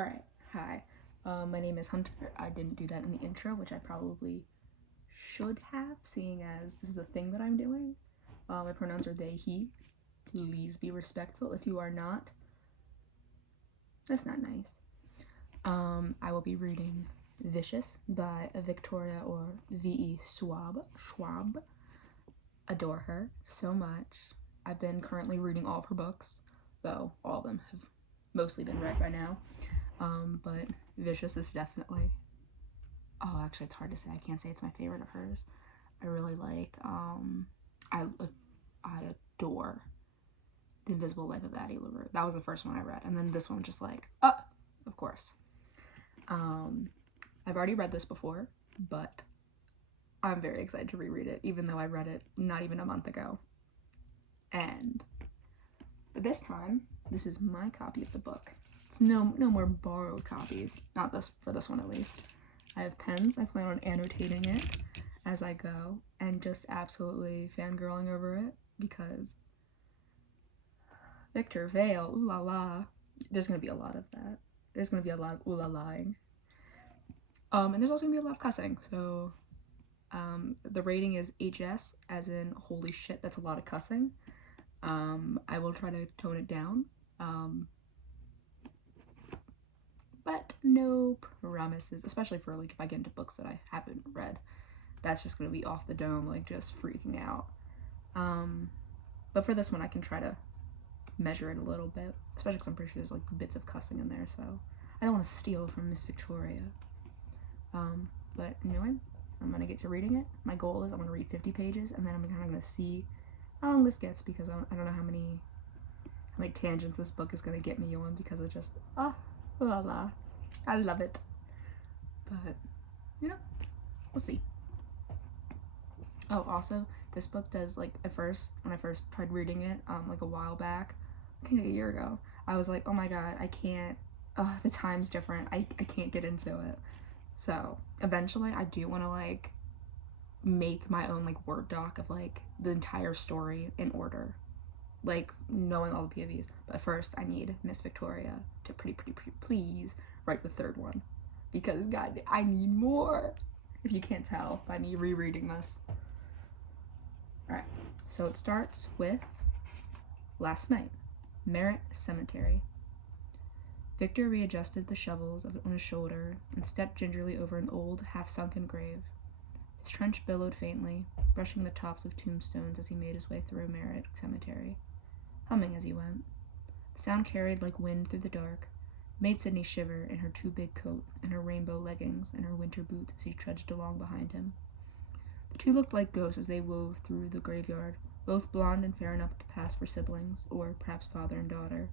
Alright, hi. My name is Hunter. I didn't do that in the intro, which I probably should have, seeing as this is a thing that I'm doing. My pronouns are they, he. Please be respectful. If you are not, that's not nice. I will be reading Vicious by Victoria or V.E Schwab. Adore her so much. I've been currently reading all of her books, though all of them have mostly been read by now. But Vicious is definitely, actually it's hard to say. I can't say it's my favorite of hers. I really like, I adore The Invisible Life of Addie LaRue. That was the first one I read. And then this one just like, of course. I've already read this before, but I'm very excited to reread it, even though I read it not even a month ago. But this time, this is my copy of the book. It's no more borrowed copies. Not this, for this one at least. I have pens. I plan on annotating it as I go and just absolutely fangirling over it because Victor Vale, ooh la la. There's going to be a lot of that. There's going to be a lot of ooh la laing. And there's also going to be a lot of cussing. So the rating is HS, as in holy shit, that's a lot of cussing. I will try to tone it down. But no promises, especially for like if I get into books that I haven't read. That's just gonna be off the dome, like just freaking out. But for this one I can try to measure it a little bit, especially because I'm pretty sure there's like bits of cussing in there, so I don't want to steal from Miss Victoria. But anyway, I'm gonna get to reading it. My goal is I'm gonna read 50 pages and then I'm kind of gonna see how long this gets, because I don't know how many tangents this book is gonna get me on, because it just la la. I love it. But, we'll see. Oh, also, this book does, like, at first, when I first tried reading it, like a while back, I think like a year ago, I was like, oh my god, I can't, the time's different, I can't get into it. So, eventually, I do want to, like, make my own, like, Word doc of, like, the entire story in order. Like, knowing all the POVs. But first, I need Miss Victoria to please write the third one. Because, God, I need more. If you can't tell by me rereading this. Alright, so it starts with Last Night, Merritt Cemetery. Victor readjusted the shovels on his shoulder and stepped gingerly over an old, half-sunken grave. His trench billowed faintly, brushing the tops of tombstones as he made his way through Merritt Cemetery, humming as he went. The sound carried like wind through the dark, made Sydney shiver in her too big coat and her rainbow leggings and her winter boots as he trudged along behind him. The two looked like ghosts as they wove through the graveyard, both blonde and fair enough to pass for siblings, or perhaps father and daughter.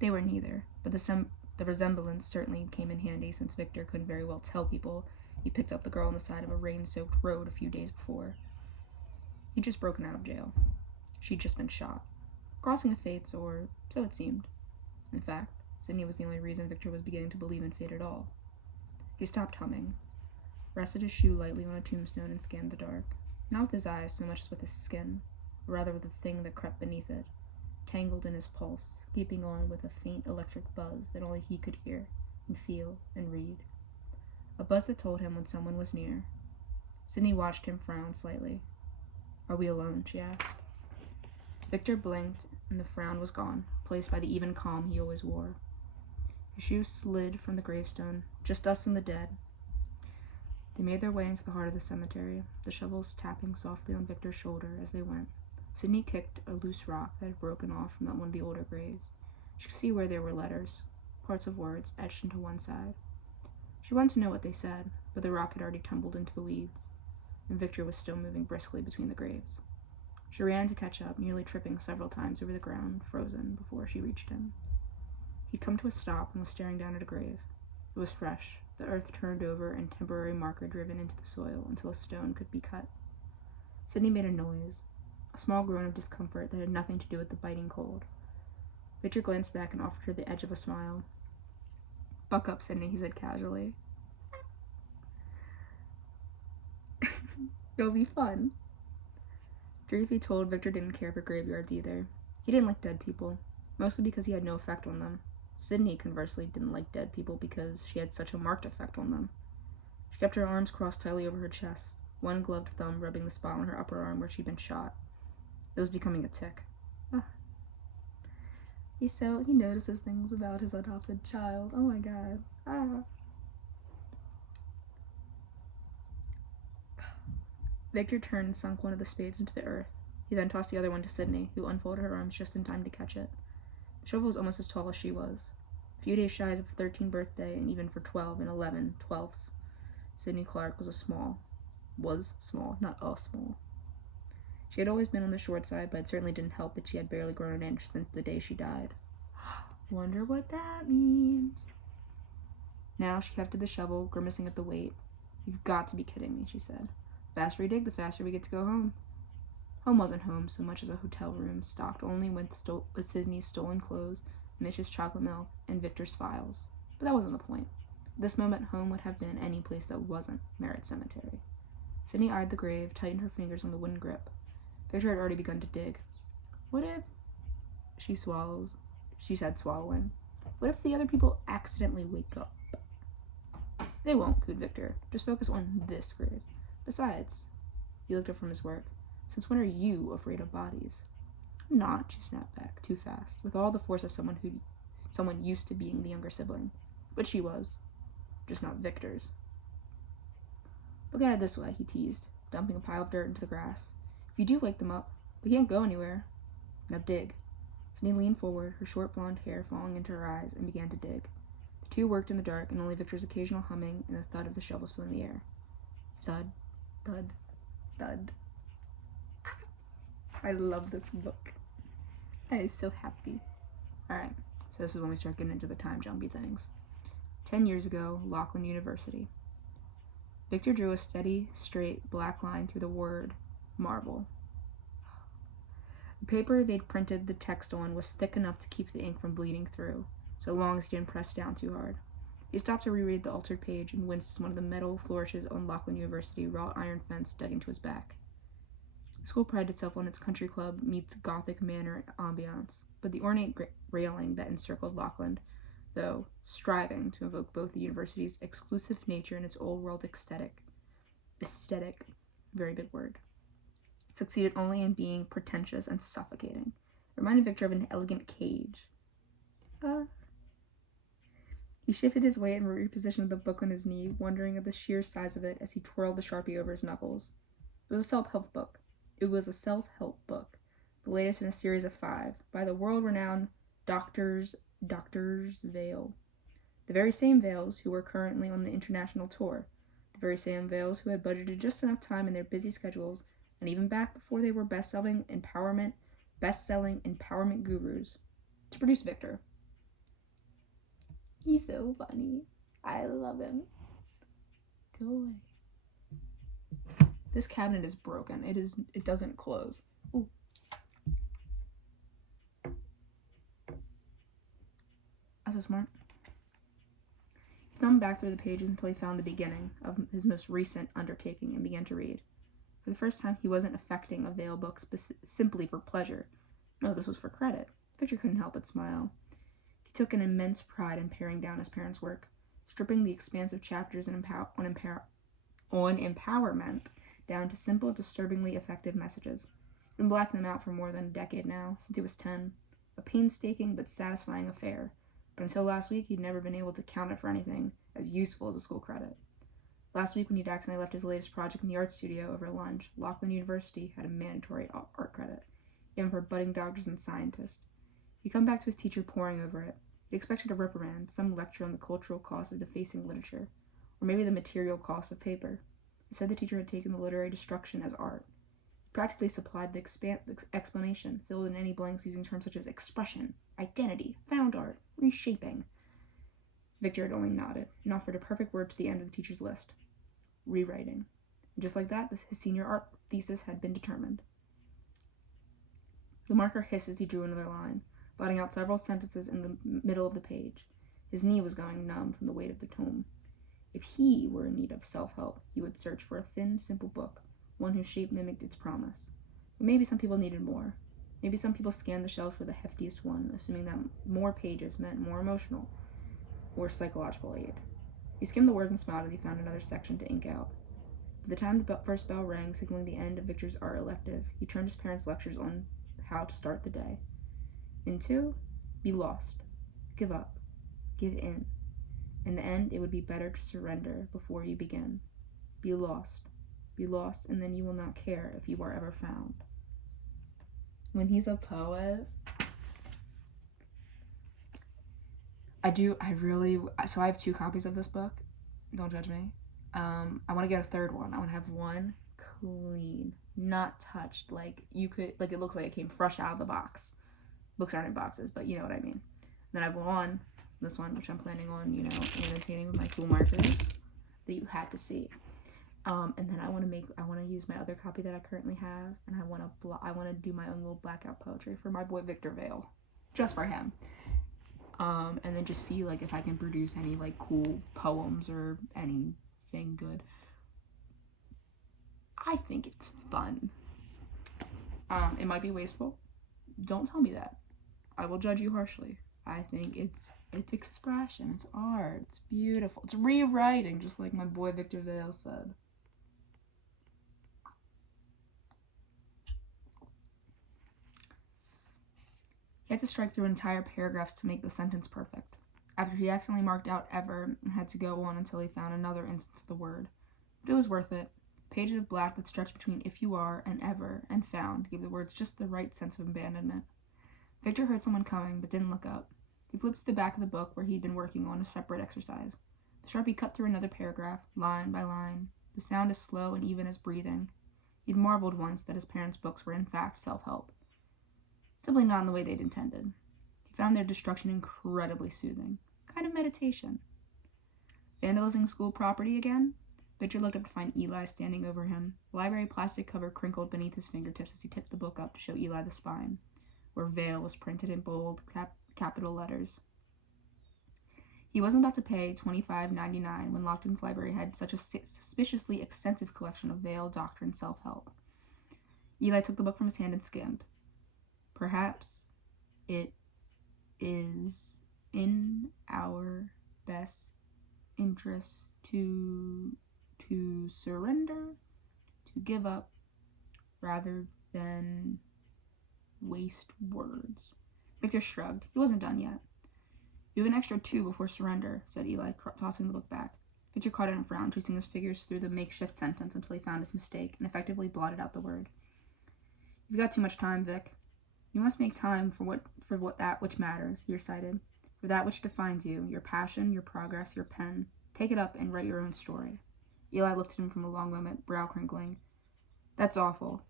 They were neither, but the resemblance certainly came in handy, since Victor couldn't very well tell people he picked up the girl on the side of a rain-soaked road a few days before. He'd just broken out of jail. She'd just been shot. Crossing of fates, or so it seemed. In fact, Sydney was the only reason Victor was beginning to believe in fate at all. He stopped humming, rested his shoe lightly on a tombstone, and scanned the dark, not with his eyes so much as with his skin, or rather with the thing that crept beneath it, tangled in his pulse, keeping on with a faint electric buzz that only he could hear, and feel, and read. A buzz that told him when someone was near. Sydney watched him frown slightly. "Are we alone?" she asked. Victor blinked, and the frown was gone, placed by the even calm he always wore. His shoes slid from the gravestone, just us and the dead. They made their way into the heart of the cemetery, the shovels tapping softly on Victor's shoulder as they went. Sydney kicked a loose rock that had broken off from one of the older graves. She could see where there were letters, parts of words etched into one side. She wanted to know what they said, but the rock had already tumbled into the weeds, and Victor was still moving briskly between the graves. She ran to catch up, nearly tripping several times over the ground, frozen, before she reached him. He'd come to a stop and was staring down at a grave. It was fresh, the earth turned over and temporary marker driven into the soil until a stone could be cut. Sydney made a noise, a small groan of discomfort that had nothing to do with the biting cold. Victor glanced back and offered her the edge of a smile. "Buck up, Sydney," he said casually. "It'll be fun." Truth be told, Victor didn't care for graveyards either. He didn't like dead people, mostly because he had no effect on them. Sydney, conversely, didn't like dead people because she had such a marked effect on them. She kept her arms crossed tightly over her chest, one gloved thumb rubbing the spot on her upper arm where she'd been shot. It was becoming a tic. He notices things about his adopted child. Oh my god. Victor turned and sunk one of the spades into the earth. He then tossed the other one to Sydney, who unfolded her arms just in time to catch it. The shovel was almost as tall as she was. A few days shy of her 13th birthday, and even for 12 and 11 twelfths, Sydney Clark was small, not a small. She had always been on the short side, but it certainly didn't help that she had barely grown an inch since the day she died. Wonder what that means. Now she hefted the shovel, grimacing at the weight. You've got to be kidding me, she said. The faster we dig, the faster we get to go home. Home wasn't home so much as a hotel room, stocked only with Sydney's stolen clothes, Mitch's chocolate milk, and Victor's files. But that wasn't the point. At this moment, home would have been any place that wasn't Merritt Cemetery. Sydney eyed the grave, tightened her fingers on the wooden grip. Victor had already begun to dig. What if... She said, swallowing. What if the other people accidentally wake up? They won't, cooed Victor. Just focus on this grave. Besides, he looked up from his work. Since when are you afraid of bodies? I'm not, she snapped back, too fast, with all the force of someone used to being the younger sibling. But she was. Just not Victor's. Look at it this way, he teased, dumping a pile of dirt into the grass. If you do wake them up, they can't go anywhere. Now dig. Sydney leaned forward, her short blonde hair falling into her eyes, and began to dig. The two worked in the dark, and only Victor's occasional humming and the thud of the shovels filling the air. Thud, thud, thud. I love this book. I'm so happy. Alright, so this is when we start getting into the time jumpy things. 10 years ago, Laughlin University. Victor drew a steady, straight, black line through the word Marvel. The paper they'd printed the text on was thick enough to keep the ink from bleeding through, so long as he didn't press down too hard. He stopped to reread the altered page and winced as one of the metal flourishes on Laughlin University wrought iron fence dug into his back. The school prided itself on its country club meets Gothic manor ambiance, but the ornate railing that encircled Laughlin, though striving to evoke both the university's exclusive nature and its old-world aesthetic, very big word, succeeded only in being pretentious and suffocating. It reminded Victor of an elegant cage. He shifted his weight and repositioned the book on his knee, wondering at the sheer size of it as he twirled the Sharpie over his knuckles. It was a self-help book. The latest in a series of 5, by the world-renowned Doctors Vale. The very same Vales who were currently on the international tour. The very same Vales who had budgeted just enough time in their busy schedules, and even back before they were best-selling empowerment gurus, to produce Victor. He's so funny. I love him. Go away. This cabinet is broken. It doesn't close. Ooh. That's so smart. He thumbed back through the pages until he found the beginning of his most recent undertaking and began to read. For the first time, he wasn't affecting a Vale book simply for pleasure. No, this was for credit. Victor couldn't help but smile. He took an immense pride in paring down his parents' work, stripping the expansive chapters on empowerment down to simple, disturbingly effective messages. He'd been blacking them out for more than a decade now, since he was 10. A painstaking but satisfying affair, but until last week he'd never been able to count it for anything as useful as a school credit. Last week when he'd accidentally left his latest project in the art studio over lunch, Laughlin University had a mandatory art credit, even for budding doctors and scientists. He'd come back to his teacher poring over it. He expected a reprimand, some lecture on the cultural cost of defacing literature, or maybe the material cost of paper. Instead, the teacher had taken the literary destruction as art. He practically supplied the explanation, filled in any blanks using terms such as expression, identity, found art, reshaping. Victor had only nodded and offered a perfect word to the end of the teacher's list. Rewriting. And just like that, his senior art thesis had been determined. The marker hissed as he drew another line, blotting out several sentences in the middle of the page. His knee was going numb from the weight of the tome. If he were in need of self-help, he would search for a thin, simple book, one whose shape mimicked its promise. But maybe some people needed more. Maybe some people scanned the shelf for the heftiest one, assuming that more pages meant more emotional or psychological aid. He skimmed the words and smiled as he found another section to ink out. By the time the first bell rang, signaling the end of Victor's art elective, he turned his parents' lectures on how to start the day. In 2, be lost. Give up. Give in. In the end, it would be better to surrender before you begin. Be lost. Be lost, and then you will not care if you are ever found. When he's a poet, so I have 2 copies of this book. Don't judge me. I want to get a third one. I want to have one clean, not touched. Like, it looks like it came fresh out of the box. Books aren't in boxes, but you know what I mean. Then I have this one, which I'm planning on, annotating with my cool markers that you had to see. And then I want to use my other copy that I currently have, and I want to do my own little blackout poetry for my boy Victor Vale, just for him. And then just see, like, if I can produce any, like, cool poems or anything good. I think it's fun. It might be wasteful. Don't tell me that. I will judge you harshly. I think it's expression, it's art, it's beautiful, it's rewriting, just like my boy Victor Vale said. He had to strike through entire paragraphs to make the sentence perfect. After he accidentally marked out ever and had to go on until he found another instance of the word. But it was worth it. Pages of black that stretched between if you are and ever and found gave the words just the right sense of abandonment. Victor heard someone coming, but didn't look up. He flipped to the back of the book where he'd been working on a separate exercise. The Sharpie cut through another paragraph, line by line, the sound as slow and even as breathing. He'd marveled once that his parents' books were in fact self-help. Simply not in the way they'd intended. He found their destruction incredibly soothing. Kind of meditation. Vandalizing school property again? Victor looked up to find Eli standing over him, the library plastic cover crinkled beneath his fingertips as he tipped the book up to show Eli the spine, where Vale was printed in bold, capital letters. He wasn't about to pay $25.99 when Lockton's library had such a suspiciously extensive collection of Vale doctrine self-help. Eli took the book from his hand and skimmed. Perhaps it is in our best interest to surrender, to give up, rather than waste words. Victor shrugged. He wasn't done yet. You have an extra 2 before surrender, said Eli, tossing the book back. Victor caught it and frowned, tracing his fingers through the makeshift sentence until he found his mistake and effectively blotted out the word. You've got too much time, Vic. You must make time for that which matters, he recited, for that which defines you, your passion, your progress, your pen. Take it up and write your own story. Eli looked at him from a long moment, brow crinkling. That's awful.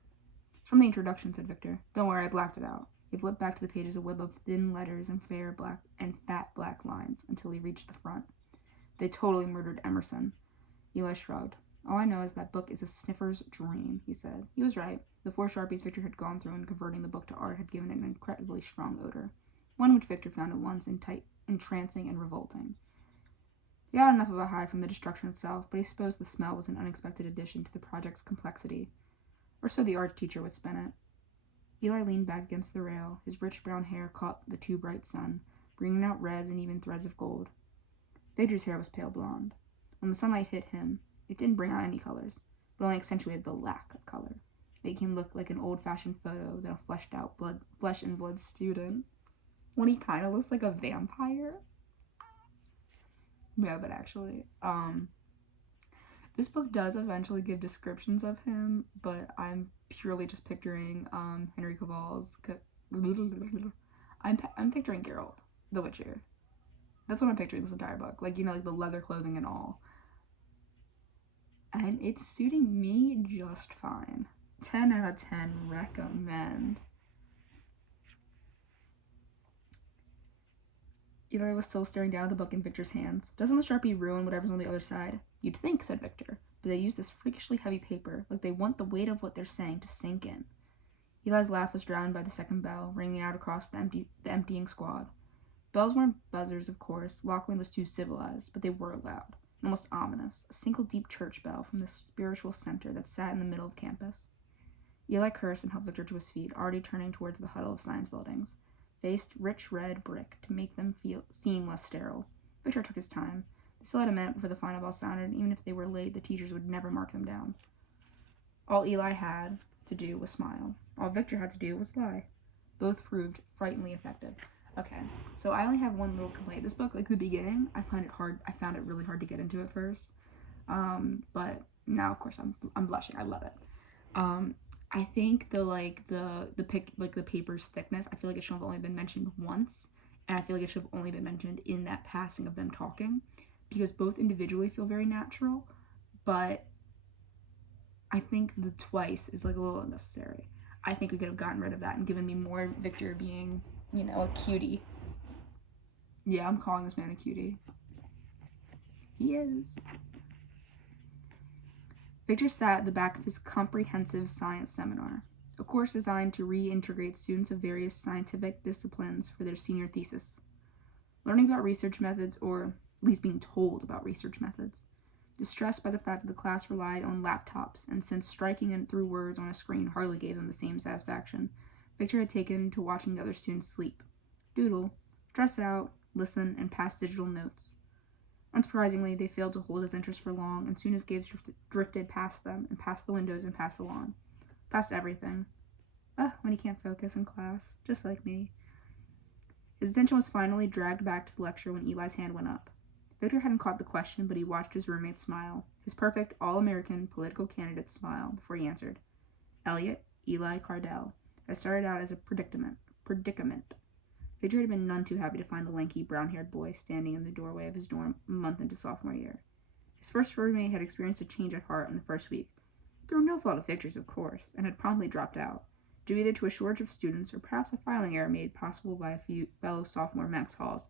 It's from the introduction, said Victor. Don't worry, I blacked it out. He flipped back to the pages, a web of thin letters and fat black lines, until he reached the front. They totally murdered Emerson. Eli shrugged. All I know is that book is a sniffer's dream, he said. He was right. The 4 Sharpies Victor had gone through in converting the book to art had given it an incredibly strong odor, one which Victor found at once entrancing and revolting. He got enough of a high from the destruction itself, but he supposed the smell was an unexpected addition to the project's complexity. Or so the art teacher would spin it. Eli leaned back against the rail. His rich brown hair caught the too bright sun, bringing out reds and even threads of gold. Victor's hair was pale blonde. When the sunlight hit him, it didn't bring out any colors, but only accentuated the lack of color, making him look like an old-fashioned photo than a fleshed-out flesh and blood student. When he kind of looks like a vampire. Yeah, but actually, this book does eventually give descriptions of him, but I'm purely just picturing Henry Cavill's. I'm picturing Geralt, the Witcher. That's what I'm picturing this entire book, like like the leather clothing and all. And it's suiting me just fine. 10 out of 10 recommend. Eli was still staring down at the book in Victor's hands. Doesn't the Sharpie ruin whatever's on the other side? You'd think, said Victor, but they use this freakishly heavy paper, like they want the weight of what they're saying to sink in. Eli's laugh was drowned by the second bell, ringing out across the emptying squad. Bells weren't buzzers, of course. Lachlan was too civilized, but they were loud, almost ominous, a single deep church bell from the spiritual center that sat in the middle of campus. Eli cursed and helped Victor to his feet, already turning towards the huddle of science buildings, faced rich red brick to make them seem less sterile. Victor took his time. They still had a minute before the final bell sounded, and even if they were late, the teachers would never mark them down. All Eli had to do was smile. All Victor had to do was lie. Both proved frighteningly effective. Okay, so I only have one little complaint. This book, like the beginning, I found it really hard to get into at first. But now, of course, I'm blushing. I love it. I think the paper's thickness, I feel like it should have only been mentioned once, and I feel like it should have only been mentioned in that passing of them talking, because both individually feel very natural, but I think the twice is like a little unnecessary. I think we could have gotten rid of that and given me more Victor being, a cutie. Yeah, I'm calling this man a cutie. He is. Victor sat at the back of his comprehensive science seminar, a course designed to reintegrate students of various scientific disciplines for their senior thesis. Learning about research methods, or at least being told about research methods. Distressed by the fact that the class relied on laptops, and since striking through words on a screen hardly gave him the same satisfaction, Victor had taken to watching the other students sleep, doodle, dress out, listen, and pass digital notes. Unsurprisingly, they failed to hold his interest for long, and soon his gaze drifted past them, and past the windows, and past the lawn. Past everything. When he can't focus in class, just like me. His attention was finally dragged back to the lecture when Eli's hand went up. Victor hadn't caught the question, but he watched his roommate smile, his perfect all-American political candidate smile, before he answered. Elliot Eli Cardell had started out as a predicament. Victor had been none too happy to find the lanky, brown-haired boy standing in the doorway of his dorm a month into sophomore year. His first roommate had experienced a change at heart in the first week, through no fault of Victor's, of course, and had promptly dropped out, due either to a shortage of students or perhaps a filing error made possible by a fellow sophomore Max Hall's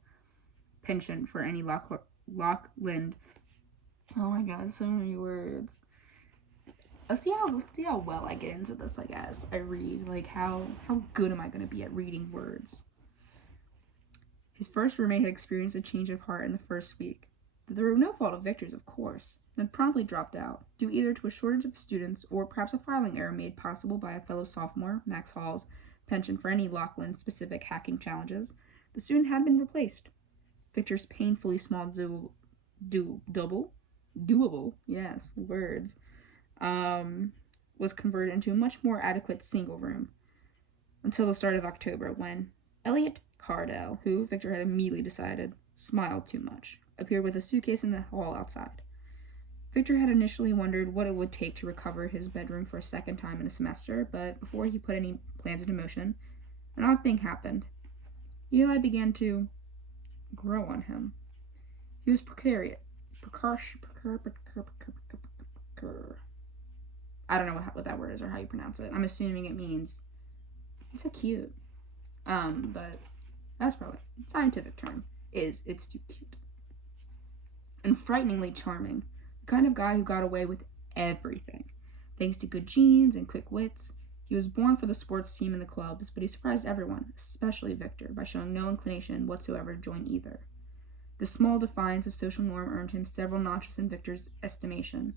penchant for any Lockland. Oh my god, so many words. Let's see how well I get into this, I guess. I read, how good am I going to be at reading words? His first roommate had experienced a change of heart in the first week. Through no fault of Victor's, of course, and had promptly dropped out, due either to a shortage of students or perhaps a filing error made possible by a fellow sophomore, Max Hall's penchant for any Lockland-specific hacking challenges. The student had been replaced. Victor's painfully small doable, yes, words, was converted into a much more adequate single room until the start of October, when Elliot Cardell, who Victor had immediately decided smiled too much, appeared with a suitcase in the hall outside. Victor had initially wondered what it would take to recover his bedroom for a second time in a semester, but before he put any plans into motion, an odd thing happened. Eli began to grow on him. He was precarious. I don't know what that word is or how you pronounce it. I'm assuming it means he's so cute. But that's probably a scientific term. It's too cute. And frighteningly charming. The kind of guy who got away with everything. Thanks to good genes and quick wits. He was born for the sports team and the clubs, but he surprised everyone, especially Victor, by showing no inclination whatsoever to join either. The small defiance of social norm earned him several notches in Victor's estimation,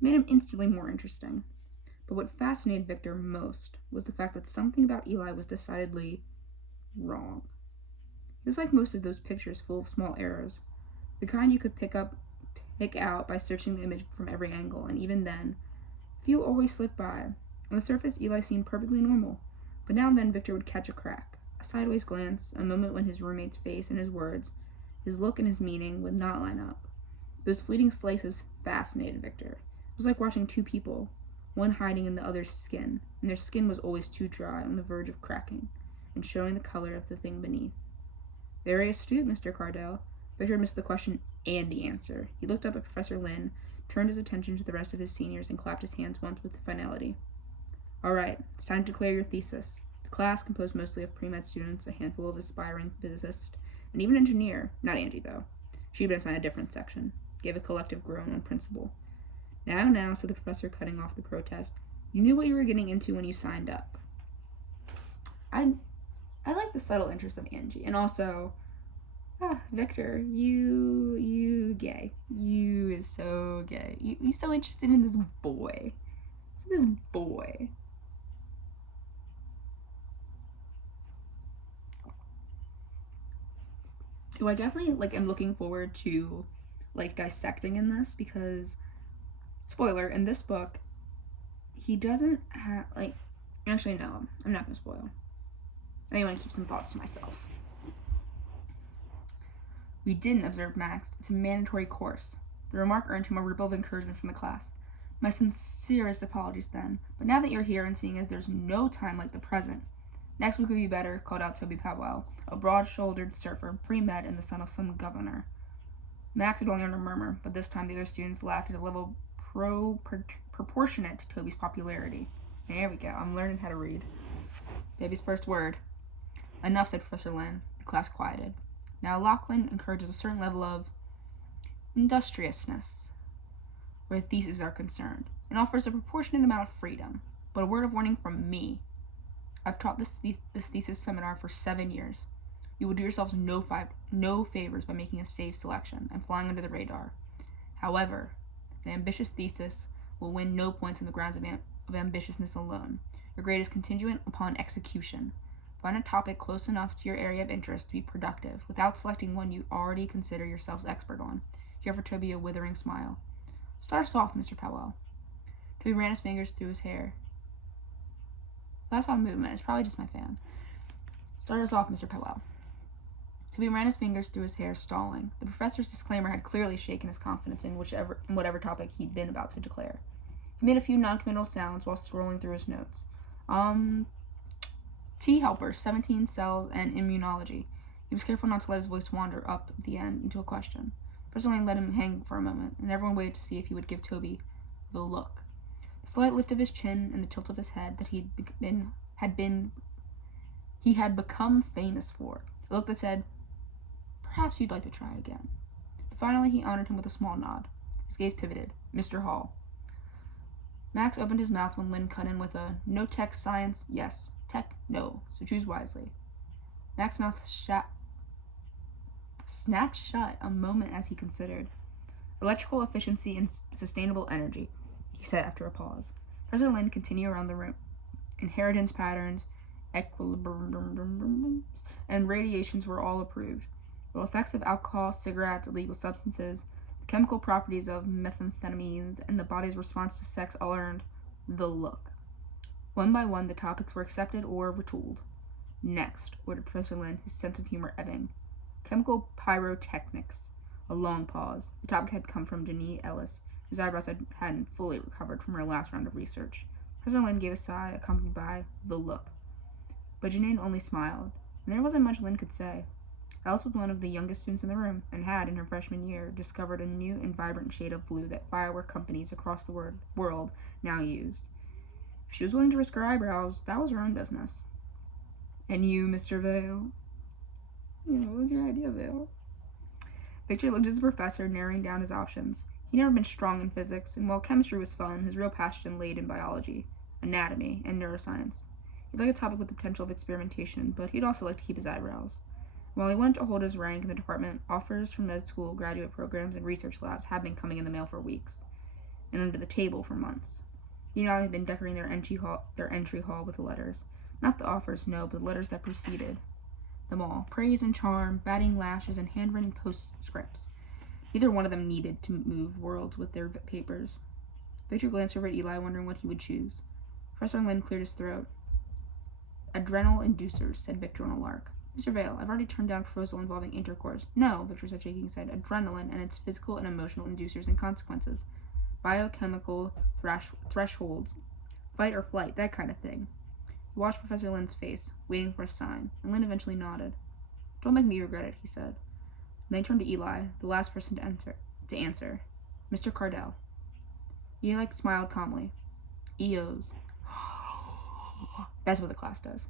made him instantly more interesting. But what fascinated Victor most was the fact that something about Eli was decidedly wrong. He was like most of those pictures full of small errors, the kind you could pick out by searching the image from every angle, and even then, few always slipped by. On the surface, Eli seemed perfectly normal, but now and then Victor would catch a crack, a sideways glance, a moment when his roommate's face and his words, his look and his meaning would not line up. Those fleeting slices fascinated Victor. It was like watching two people, one hiding in the other's skin, and their skin was always too dry, on the verge of cracking, and showing the color of the thing beneath. Very astute, Mr. Cardell. Victor missed the question and the answer. He looked up at Professor Lin, turned his attention to the rest of his seniors, and clapped his hands once with finality. All right, it's time to declare your thesis. The class, composed mostly of pre-med students, a handful of aspiring physicists, and even an engineer, not Angie though. She'd been assigned a different section, gave a collective groan on principle. Now, said the professor, cutting off the protest, you knew what you were getting into when you signed up. I like the subtle interest of Angie, and also, Victor, you gay. You is so gay. You so interested in this boy. So this boy. who I definitely, like, am looking forward to, like, dissecting in this, because, spoiler, in this book, he doesn't have, like, actually, no, I'm not going to spoil. I want to keep some thoughts to myself. We didn't, observe Max. It's a mandatory course. The remark earned him a ripple of encouragement from the class. My sincerest apologies then, but now that you're here and seeing as there's no time like the present. Next week will be better, called out Toby Powell, a broad-shouldered surfer, pre-med and the son of some governor. Max had only earned a murmur, but this time the other students laughed at a level proportionate to Toby's popularity. There we go, I'm learning how to read. Baby's first word. Enough, said Professor Lynn. The class quieted. Now Lachlan encourages a certain level of industriousness where theses are concerned, and offers a proportionate amount of freedom. But a word of warning from me. I've taught this thesis seminar for 7 years. You will do yourselves no favors by making a safe selection and flying under the radar. However, an ambitious thesis will win no points on the grounds of ambitiousness alone. Your grade is contingent upon execution. Find a topic close enough to your area of interest to be productive, without selecting one you already consider yourselves expert on. He offered Toby a withering smile. Start us off, Mr. Powell. Toby ran his fingers through his hair. That's not movement. It's probably just my fan. Start us off, Mr. Powell. Toby ran his fingers through his hair, stalling. The professor's disclaimer had clearly shaken his confidence in whatever topic he'd been about to declare. He made a few non-committal sounds while scrolling through his notes. T helpers, 17 cells, and immunology. He was careful not to let his voice wander up at the end into a question. Professor Lane let him hang for a moment, and everyone waited to see if he would give Toby the look. The slight lift of his chin and the tilt of his head that he had become famous for. A look that said, perhaps you'd like to try again. But finally he honored him with a small nod. His gaze pivoted. Mr. Hall. Max opened his mouth when Lynn cut in with a, no tech science, yes. Tech, no. So choose wisely. Max's mouth snapped shut a moment as he considered. Electrical efficiency and sustainable energy, he said after a pause. Professor Lynn continued around the room. Inheritance patterns, equilibriums, and radiations were all approved. The effects of alcohol, cigarettes, illegal substances, the chemical properties of methamphetamines, and the body's response to sex all earned the look. One by one, the topics were accepted or retooled. Next, ordered Professor Lynn, his sense of humor ebbing. Chemical pyrotechnics. A long pause. The topic had come from Janine Ellis, whose eyebrows hadn't fully recovered from her last round of research. Professor Lynn gave a sigh, accompanied by the look. But Janine only smiled, and there wasn't much Lynn could say. Alice was one of the youngest students in the room, and had, in her freshman year, discovered a new and vibrant shade of blue that firework companies across the world now used. If she was willing to risk her eyebrows, that was her own business. And you, Mr. Vale? What was your idea, Vale? Victor looked at his professor, narrowing down his options. He'd never been strong in physics, and while chemistry was fun, his real passion laid in biology, anatomy, and neuroscience. He'd like a topic with the potential of experimentation, but he'd also like to keep his eyebrows. While he wanted to hold his rank in the department, offers from med school, graduate programs, and research labs had been coming in the mail for weeks, and under the table for months. He and I had been decorating their entry hall with letters. Not the offers, no, but the letters that preceded them all. Praise and charm, batting lashes, and handwritten postscripts. Neither one of them needed to move worlds with their papers. Victor glanced over at Eli, wondering what he would choose. Professor Lynn cleared his throat. Adrenal inducers, said Victor on a lark. Mr. Vale, I've already turned down a proposal involving intercourse. No, Victor said, shaking his head. Adrenaline and its physical and emotional inducers and consequences. Biochemical thresholds. Fight or flight, that kind of thing. He watched Professor Lynn's face, waiting for a sign, and Lynn eventually nodded. Don't make me regret it, he said. Then he turned to Eli, the last person to answer. Mr. Cardell. Eli smiled calmly. EOs. That's what the class does.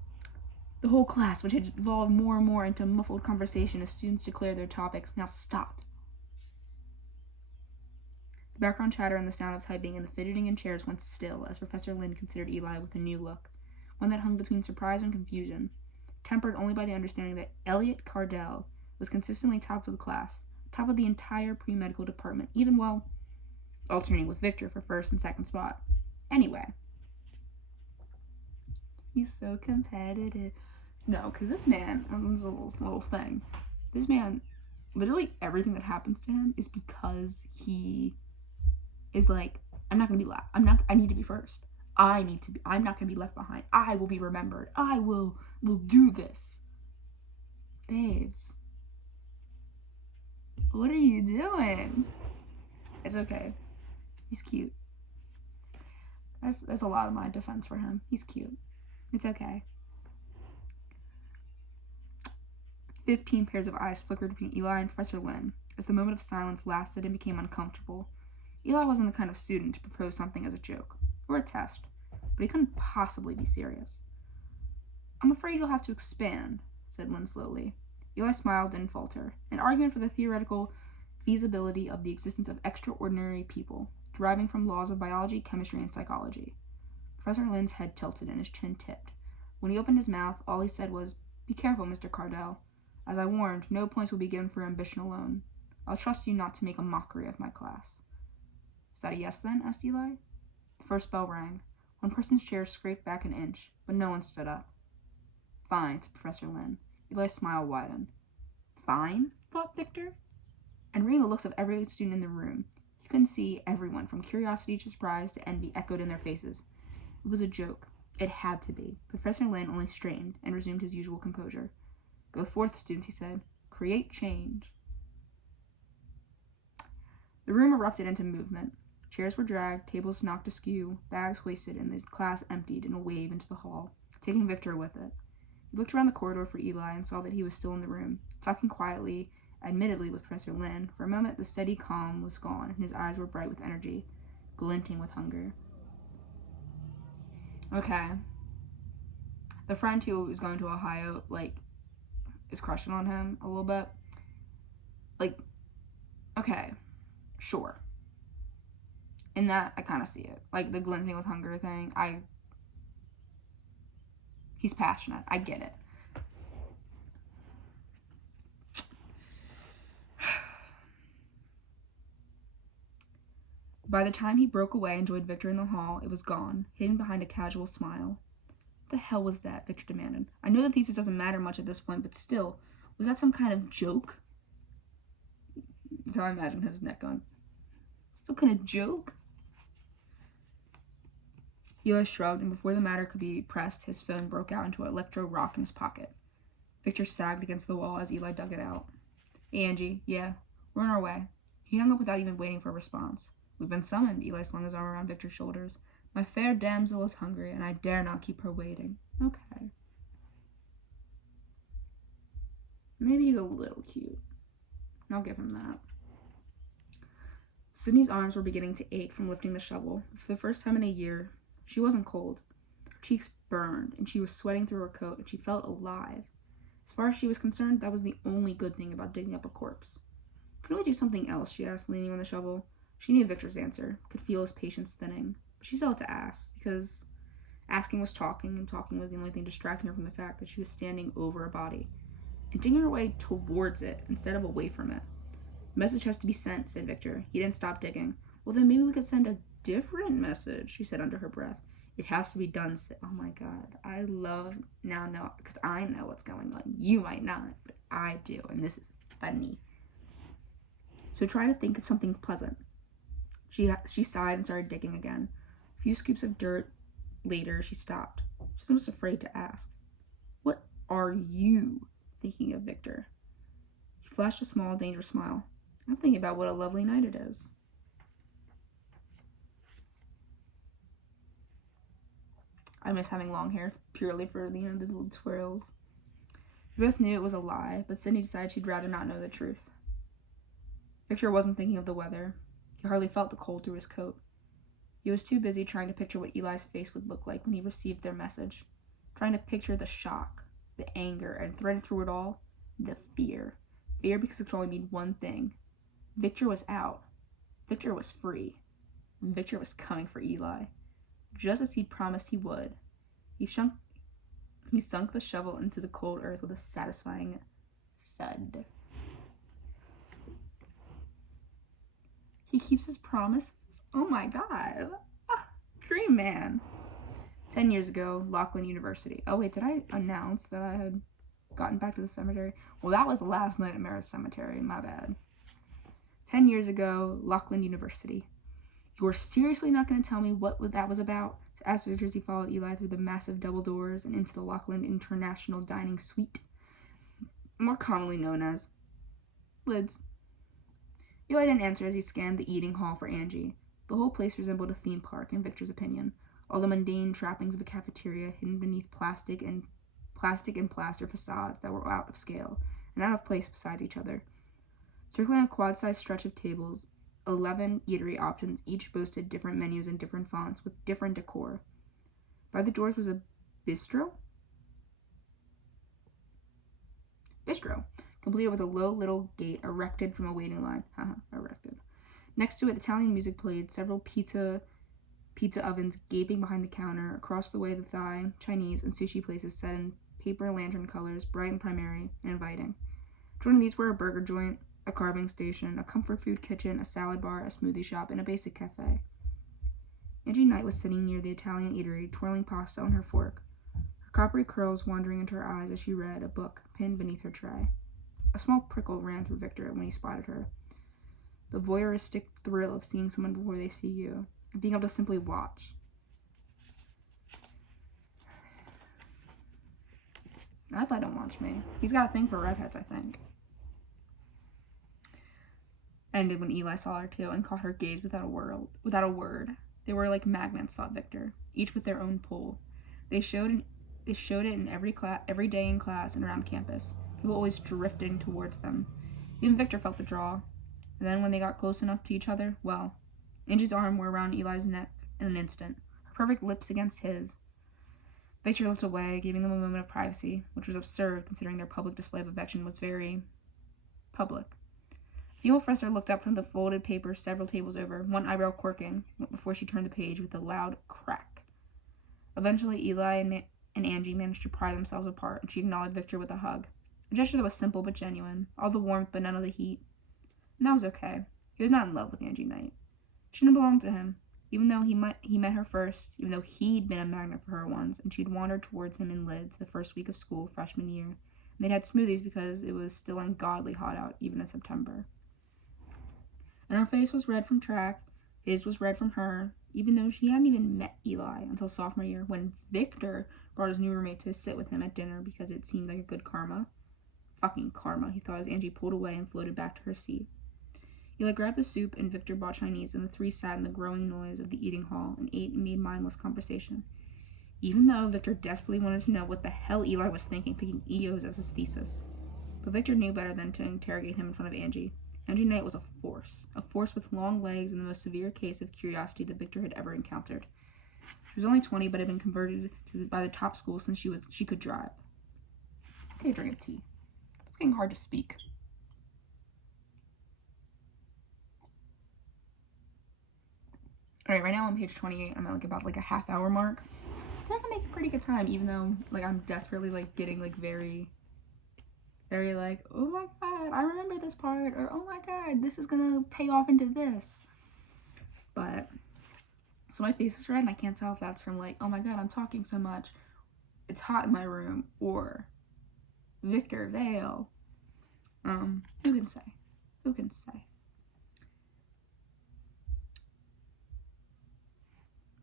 The whole class, which had evolved more and more into muffled conversation as students declared their topics, now stopped. The background chatter and the sound of typing and the fidgeting in chairs went still as Professor Lynn considered Eli with a new look, one that hung between surprise and confusion, tempered only by the understanding that Elliot Cardell was consistently top of the class, top of the entire pre-medical department, even while alternating with Victor for first and second spot. Anyway. He's so competitive. No, because this man, this is a little thing. This man literally everything that happens to him is because he is like, I'm not gonna be last. I need to be first. I'm not gonna be left behind. I will be remembered. I will do this. Babes, what are you doing? It's okay. He's cute. That's a lot of my defense for him. He's cute. It's okay. 15 pairs of eyes flickered between Eli and Professor Lin as the moment of silence lasted and became uncomfortable. Eli wasn't the kind of student to propose something as a joke or a test, but he couldn't possibly be serious. I'm afraid you'll have to expand, said Lin slowly. Eli smiled and faltered. An argument for the theoretical feasibility of the existence of extraordinary people, deriving from laws of biology, chemistry, and psychology. Professor Lin's head tilted and his chin tipped. When he opened his mouth, all he said was, "Be careful, Mr. Cardell. As I warned, no points will be given for ambition alone. I'll trust you not to make a mockery of my class." "Is that a yes, then?" asked Eli. The first bell rang. One person's chair scraped back an inch, but no one stood up. "Fine," said Professor Lin. Eli's smile widened. "Fine?" thought Victor. And reading the looks of every student in the room, he couldn't see everyone, from curiosity to surprise to envy, echoed in their faces. It was a joke. It had to be. Professor Lin only straightened and resumed his usual composure. "Go forth, students," he said. "Create change." The room erupted into movement. Chairs were dragged, tables knocked askew, bags hoisted, and the class emptied in a wave into the hall, taking Victor with it. He looked around the corridor for Eli and saw that he was still in the room, talking quietly, admittedly with Professor Lin. For a moment, the steady calm was gone, and his eyes were bright with energy, glinting with hunger. Okay. The friend who is going to Ohio, is crushing on him a little bit. Okay, sure. In that, I kind of see it. The glinting with hunger thing, he's passionate. I get it. By the time he broke away and joined Victor in the hall, it was gone, hidden behind a casual smile. What the hell was that? Victor demanded. I know the thesis doesn't matter much at this point, but still, was that some kind of joke? That's how I imagine his neck on. Some kind of joke? Eli shrugged, and before the matter could be pressed, his phone broke out into an electro rock in his pocket. Victor sagged against the wall as Eli dug it out. "Hey, Angie, yeah, we're on our way." He hung up without even waiting for a response. "We've been summoned." Eli slung his arm around Victor's shoulders. "My fair damsel is hungry, and I dare not keep her waiting." Okay. Maybe he's a little cute. I'll give him that. Sydney's arms were beginning to ache from lifting the shovel. For the first time in a year, she wasn't cold. Her cheeks burned, and she was sweating through her coat, and she felt alive. As far as she was concerned, that was the only good thing about digging up a corpse. "Couldn't we do something else?" she asked, leaning on the shovel. She knew Victor's answer, could feel his patience thinning, but she still had to ask, because asking was talking, and talking was the only thing distracting her from the fact that she was standing over a body, and digging her way towards it instead of away from it. "The message has to be sent," said Victor. He didn't stop digging. "Well, then maybe we could send a different message," she said under her breath. "It has to be done." Oh my god, I love now, because I know what's going on. You might not, but I do, and this is funny. "So try to think of something pleasant." She sighed and started digging again. A few scoops of dirt later, she stopped. She was almost afraid to ask. "What are you thinking of, Victor?" He flashed a small, dangerous smile. "I'm thinking about what a lovely night it is." I miss having long hair purely for the little twirls. We both knew it was a lie, but Sydney decided she'd rather not know the truth. Victor wasn't thinking of the weather. He hardly felt the cold through his coat. He was too busy trying to picture what Eli's face would look like when he received their message, trying to picture the shock, the anger, and threaded through it all, the fear. Fear because it could only mean one thing. Victor was out. Victor was free. And Victor was coming for Eli, just as he'd promised he would. He sunk the shovel into the cold earth with a satisfying thud. He keeps his promises? Oh my god. Dream man. 10 years ago, Laughlin University. Oh wait, did I announce that I had gotten back to the cemetery. Well, that was last night at Merritt Cemetery. My bad. 10 years ago, Lackland University. You're seriously not going to tell me what that was about? Asked Victor as he followed Eli through the massive double doors and into the Lackland International Dining Suite, more commonly known as Lids. Eli didn't answer as he scanned the eating hall for Angie. The whole place resembled a theme park, in Victor's opinion. All the mundane trappings of a cafeteria hidden beneath plastic and plaster facades that were out of scale and out of place beside each other. Circling a quad-sized stretch of tables, 11 eatery options, each boasted different menus and different fonts with different decor. By the doors was a bistro, completed with a low little gate erected from a waiting line. Erected. Next to it, Italian music played, several pizza ovens gaping behind the counter. Across the way, the Thai, Chinese, and sushi places set in paper lantern colors, bright and primary and inviting. Joining these were a burger joint, a carving station, a comfort food kitchen, a salad bar, a smoothie shop, and a basic cafe. Angie Knight was sitting near the Italian eatery, twirling pasta on her fork, her coppery curls wandering into her eyes as she read a book pinned beneath her tray. A small prickle ran through Victor when he spotted her. The voyeuristic thrill of seeing someone before they see you, and being able to simply watch. I'd let him watch me. He's got a thing for redheads, I think. Ended when Eli saw her too and caught her gaze without a word. They were like magnets, thought Victor, each with their own pull. They showed it in every day in class and around campus. People always drifting towards them. Even Victor felt the draw. And then when they got close enough to each other, well, Angie's arm were around Eli's neck in an instant, her perfect lips against his. Victor looked away, giving them a moment of privacy, which was absurd considering their public display of affection was very public. The female professor looked up from the folded paper several tables over, one eyebrow quirking, before she turned the page with a loud crack. Eventually, Eli and Angie managed to pry themselves apart, and she acknowledged Victor with a hug. A gesture that was simple but genuine, all the warmth but none of the heat. And that was okay. He was not in love with Angie Knight. She didn't belong to him, even though he met her first, even though he'd been a magnet for her once, and she'd wandered towards him in Lids the first week of school freshman year. And they'd had smoothies because it was still ungodly hot out, even in September. And her face was red from track, his was red from her, even though she hadn't even met Eli until sophomore year, when Victor brought his new roommate to sit with him at dinner because it seemed like a good karma. Fucking karma, he thought as Angie pulled away and floated back to her seat. Eli grabbed the soup and Victor bought Chinese, and the three sat in the growing noise of the eating hall and ate and made mindless conversation. Even though Victor desperately wanted to know what the hell Eli was thinking, picking EOs as his thesis. But Victor knew better than to interrogate him in front of Angie. Angie Knight was a force with long legs and the most severe case of curiosity that Victor had ever encountered. She was only 20, but had been converted by the top school since she could drive. Take a drink of tea. It's getting hard to speak. Alright, right now I'm on page 28. I'm at about a half-hour mark. I think I'm making pretty good time, even though I'm desperately getting very oh my god, I remember this part, or oh my god, this is gonna pay off into this. But so my face is red and I can't tell if that's from oh my god, I'm talking so much, it's hot in my room, or Victor Vale. Who can say?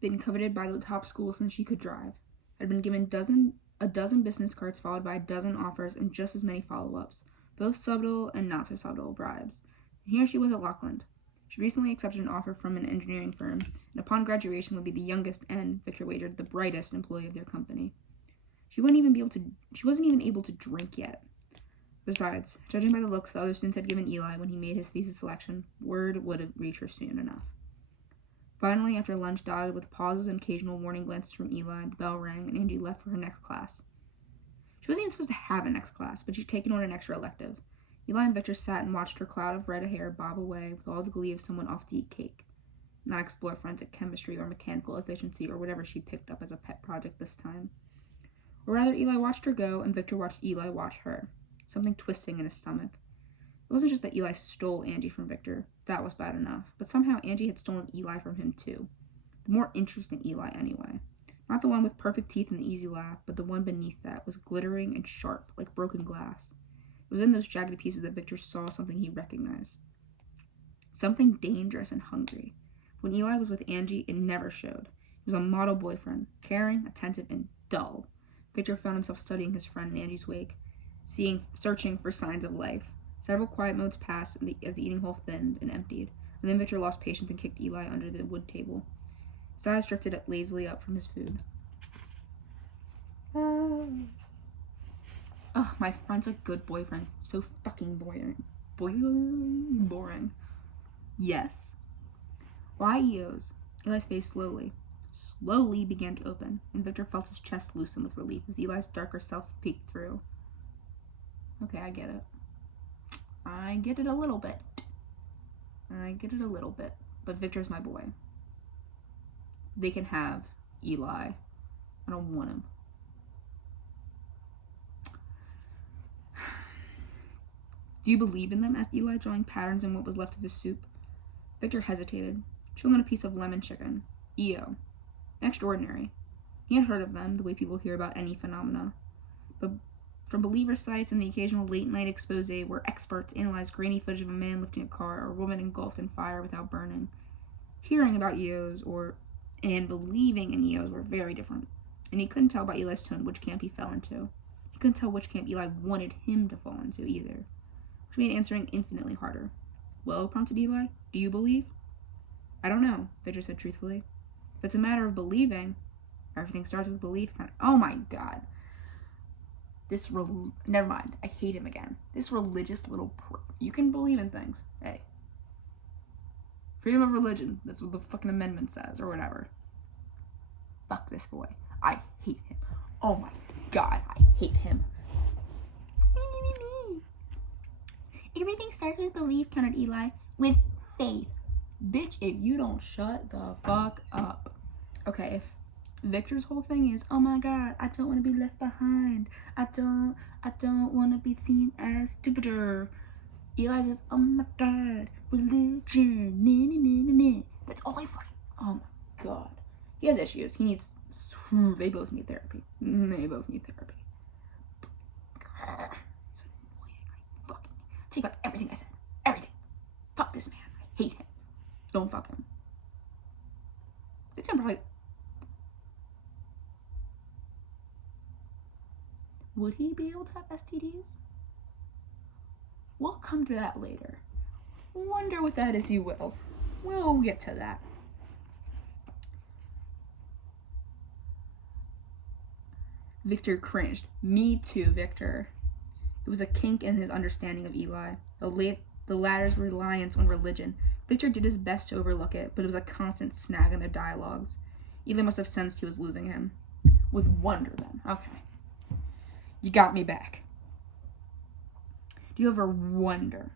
Been coveted by the top school since she could drive. Had been given a dozen business cards followed by a dozen offers and just as many follow-ups, both subtle and not so subtle bribes. And here she was at Lackland. She recently accepted an offer from an engineering firm, and upon graduation would be the youngest and, Victor wagered, the brightest employee of their company. She wasn't even able to drink yet. Besides, judging by the looks the other students had given Eli when he made his thesis selection, word would reach her soon enough. Finally, after lunch dotted with pauses and occasional warning glances from Eli, the bell rang and Angie left for her next class. She wasn't even supposed to have a next class, but she'd taken on an extra elective. Eli and Victor sat and watched her cloud of red hair bob away with all the glee of someone off to eat cake, not explore forensic chemistry or mechanical efficiency or whatever she picked up as a pet project this time. Or rather, Eli watched her go and Victor watched Eli watch her, something twisting in his stomach. It wasn't just that Eli stole Angie from Victor. That was bad enough. But somehow Angie had stolen Eli from him too. The more interesting Eli, anyway. Not the one with perfect teeth and the easy laugh, but the one beneath that was glittering and sharp, like broken glass. It was in those jagged pieces that Victor saw something he recognized. Something dangerous and hungry. When Eli was with Angie, it never showed. He was a model boyfriend, caring, attentive, and dull. Victor found himself studying his friend in Angie's wake, searching for signs of life. Several quiet moments passed as the eating hole thinned and emptied, and then Victor lost patience and kicked Eli under the wood table. His eyes drifted lazily up from his food. Ugh, my friend's a good boyfriend. So fucking boring. Boring. Yes. Why EOs? Eli's face slowly began to open, and Victor felt his chest loosen with relief as Eli's darker self peeked through. Okay, I get it. I get it a little bit. But Victor's my boy. They can have Eli. I don't want him. Do you believe in them? Asked Eli, drawing patterns in what was left of his soup. Victor hesitated, chewing on a piece of lemon chicken. EO. Extraordinary. He had heard of them, the way people hear about any phenomena. But from believer sites and the occasional late-night expose where experts analyze grainy footage of a man lifting a car or a woman engulfed in fire without burning. Hearing about EOs and believing in EOs were very different, and he couldn't tell by Eli's tone which camp he fell into. He couldn't tell which camp Eli wanted him to fall into either, which made answering infinitely harder. Well, prompted Eli, do you believe? I don't know, Victor said truthfully. If it's a matter of believing, everything starts with belief. Oh my god. Never mind. I hate him again. This religious little you can believe in things. Hey. Freedom of religion. That's what the fucking amendment says, or whatever. Fuck this boy. I hate him. Oh my god, I hate him. Everything starts with belief, countered Eli. With faith. Bitch, if you don't shut the fuck up. Okay, if Victor's whole thing is, oh my god, I don't want to be left behind. I don't want to be seen as stupider. Eli says, oh my god, religion, That's all he fucking, oh my god. He has issues. They both need therapy. It's annoying. I fucking take back everything I said. Everything. Fuck this man. I hate him. Don't fuck him. This man probably... Would he be able to have STDs? We'll come to that later. Wonder what that is, you will. We'll get to that. Victor cringed. Me too, Victor. It was a kink in his understanding of Eli, the latter's reliance on religion. Victor did his best to overlook it, but it was a constant snag in their dialogues. Eli must have sensed he was losing him. With wonder, then. Okay. You got me back. Do you ever wonder?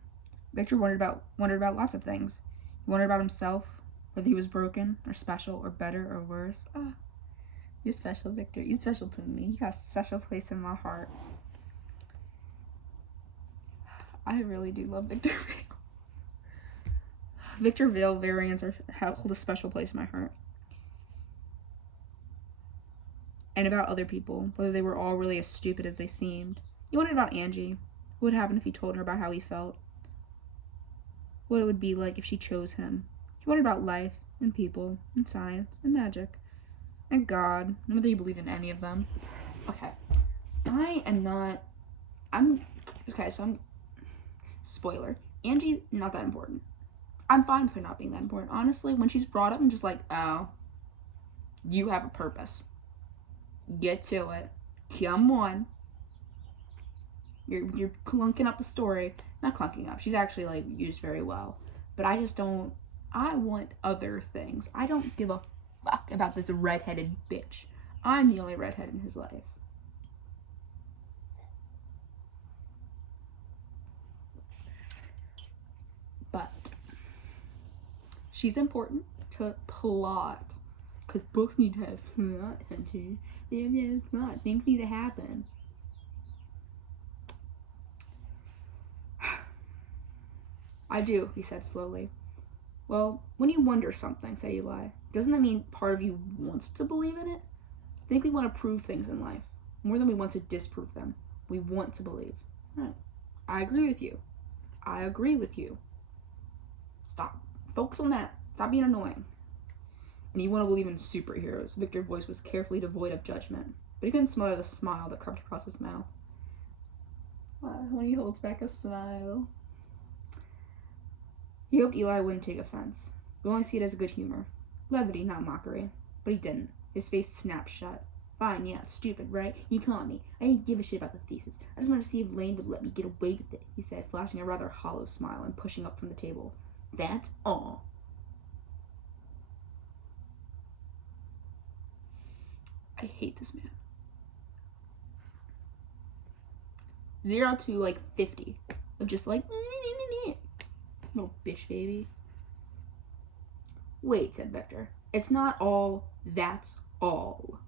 Victor wondered about lots of things. He wondered about himself, whether he was broken, or special, or better, or worse. You're special, Victor. You're special to me. You got a special place in my heart. I really do love Victor Vale. Victor Vale variants hold a special place in my heart. And about other people, whether they were all really as stupid as they seemed. He wondered about Angie. What would happen if he told her about how he felt? What it would be like if she chose him. He wondered about life, and people, and science, and magic, and God, and whether he believed in any of them. Okay. Spoiler. Angie, not that important. I'm fine with her not being that important. Honestly, when she's brought up, I'm just like, oh, you have a purpose. Get to it. Come on. You're clunking up the story. Not clunking up. She's actually, used very well. But I want other things. I don't give a fuck about this redheaded bitch. I'm the only redhead in his life. But she's important to plot. Because books need to have plot, Hunter. They have to have plot. Things need to happen. I do, he said slowly. Well, when you wonder something, said Eli, doesn't that mean part of you wants to believe in it? I think we want to prove things in life more than we want to disprove them. We want to believe. Right. I agree with you. I agree with you. Stop. Focus on that. Stop being annoying. And you want to believe in superheroes. Victor's voice was carefully devoid of judgment, but he couldn't smother the smile that crept across his mouth. When he holds back a smile. He hoped Eli wouldn't take offense. We only see it as good humor. Levity, not mockery. But he didn't. His face snapped shut. Fine, yeah, stupid, right? You caught me. I didn't give a shit about the thesis. I just wanted to see if Lane would let me get away with it, he said, flashing a rather hollow smile and pushing up from the table. That's all. I hate this man. 0 to 50 of just little bitch baby. Wait, said Victor. It's not all, that's all.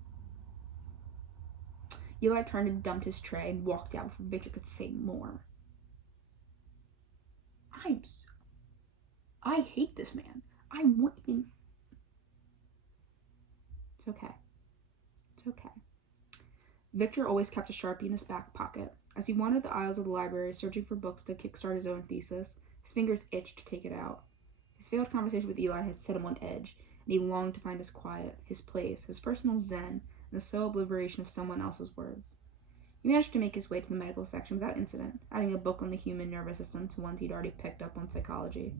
Eli turned and dumped his tray and walked out before Victor could say more. I hate this man. I want him. It's okay. It's okay. Victor always kept a Sharpie in his back pocket. As he wandered the aisles of the library, searching for books to kickstart his own thesis, his fingers itched to take it out. His failed conversation with Eli had set him on edge, and he longed to find his quiet, his place, his personal zen, and the slow obliteration of someone else's words. He managed to make his way to the medical section without incident, adding a book on the human nervous system to ones he'd already picked up on psychology.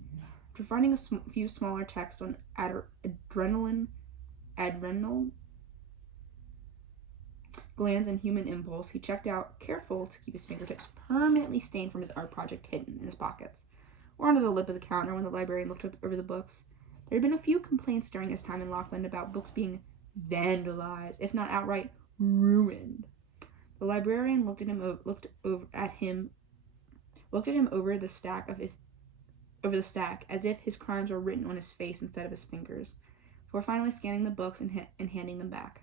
After finding a few smaller texts on adrenal glands and human impulse, he checked out, careful to keep his fingertips permanently stained from his art project hidden in his pockets, or under the lip of the counter when the librarian looked over the books. There had been a few complaints during his time in Lockland about books being vandalized, if not outright ruined. The librarian looked at him over the stack as if his crimes were written on his face instead of his fingers, before finally scanning the books and handing them back.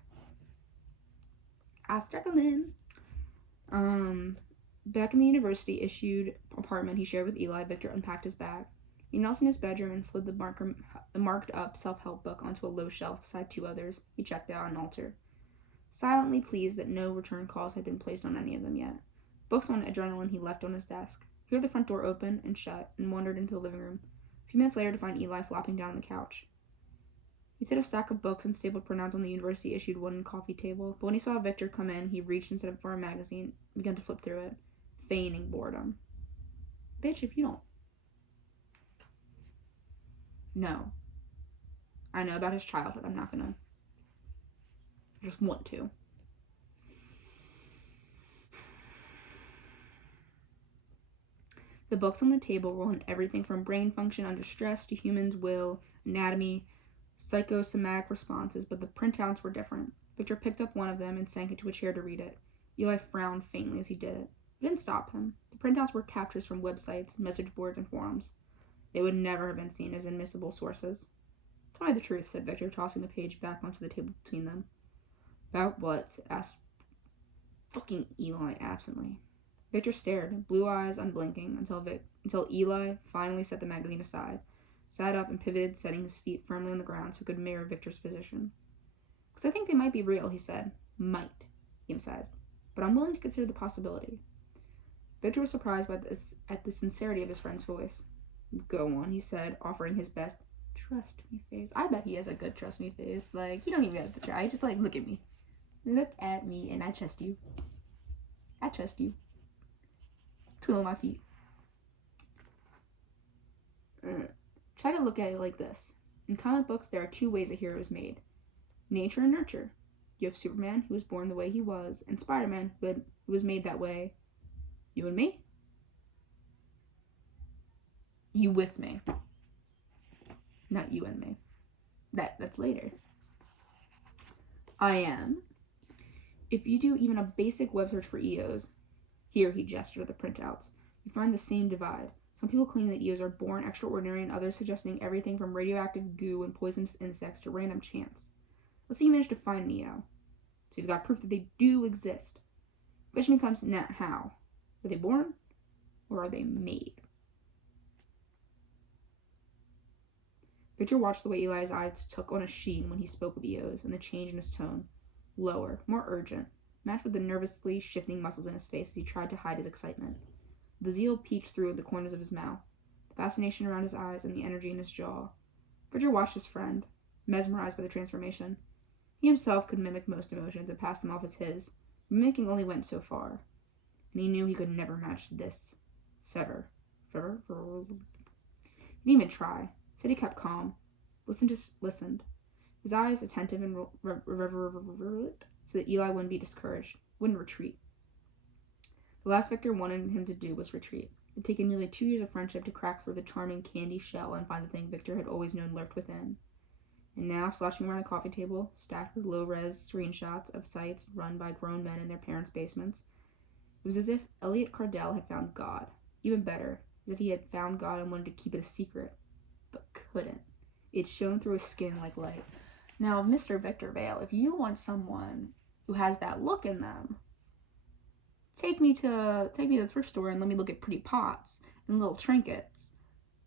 After coming, back in the university-issued apartment he shared with Eli, Victor unpacked his bag. He knelt in his bedroom and slid the marked-up self-help book onto a low shelf beside two others he checked out on an altar, silently pleased that no return calls had been placed on any of them yet. Books on adrenaline he left on his desk. He heard the front door open and shut and wandered into the living room, a few minutes later to find Eli flopping down on the couch. He set a stack of books and stapled printouts on the university-issued wooden coffee table, but when he saw Victor come in, he reached and set up for a magazine and began to flip through it, feigning boredom. Bitch, if you don't... No. I know about his childhood. I'm not gonna... I just want to. The books on the table were on everything from brain function under stress to humans' will, anatomy, psychosomatic responses, but the printouts were different. Victor picked up one of them and sank into a chair to read it. Eli frowned faintly as he did it. It didn't stop him. The printouts were captures from websites, message boards, and forums. They would never have been seen as admissible sources. Tell me the truth, said Victor, tossing the page back onto the table between them. About what? Asked fucking Eli absently. Victor stared, blue eyes unblinking, until Eli finally set the magazine aside, sat up and pivoted, setting his feet firmly on the ground so he could mirror Victor's position. Because I think they might be real, he said. Might, he emphasized. But I'm willing to consider the possibility. Victor was surprised at the sincerity of his friend's voice. Go on, he said, offering his best trust me face. I bet he has a good trust me face. You don't even have to try. Just look at me. Look at me and I trust you. I trust you. Twiddle my feet. Try to look at it like this. In comic books, there are two ways a hero is made. Nature and nurture. You have Superman, who was born the way he was, and Spider-Man, who was made that way. You and me? You with me. Not you and me. That's later. I am. If you do even a basic web search for EOs, here he gestured at the printouts, you find the same divide. Some people claim that EOs are born extraordinary and others suggesting everything from radioactive goo and poisonous insects to random chance. Let's say you manage to find an EO. So you've got proof that they do exist. The question becomes, now how? Were they born or are they made? Victor watched the way Eli's eyes took on a sheen when he spoke of EOs and the change in his tone. lower, more urgent, matched with the nervously shifting muscles in his face as he tried to hide his excitement. The zeal peeked through the corners of his mouth, the fascination around his eyes, and the energy in his jaw. Victor watched his friend, mesmerized by the transformation. He himself could mimic most emotions and pass them off as his. Mimicking only went so far, and he knew he could never match this. Fever. He didn't even try. Said he kept calm. Listened. His eyes attentive and so that Eli wouldn't be discouraged, wouldn't retreat. The last Victor wanted him to do was retreat. It had taken nearly 2 years of friendship to crack through the charming candy shell and find the thing Victor had always known lurked within. And now, slouching around a coffee table, stacked with low-res screenshots of sites run by grown men in their parents' basements, it was as if Elliot Cardell had found God. Even better, as if he had found God and wanted to keep it a secret, but couldn't. It shone through his skin like light. Now, Mr. Victor Vale, if you want someone who has that look in them, take me to the thrift store and let me look at pretty pots and little trinkets.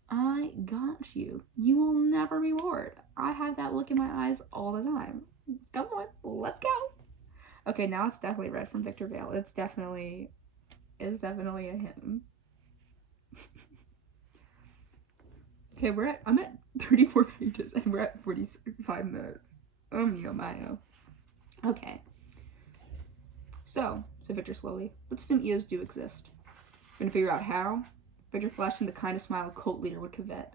I got you. You will never be bored. I have that look in my eyes all the time. Come on, let's go. Okay, now it's definitely red from Victor Vale. It's definitely a him. Okay, I'm at 34 pages and we're at 45 minutes. Oh mio mio. Okay. So, said Victor slowly, let's assume EOs do exist. We're gonna figure out how? Victor flashed him the kind of smile a cult leader would covet.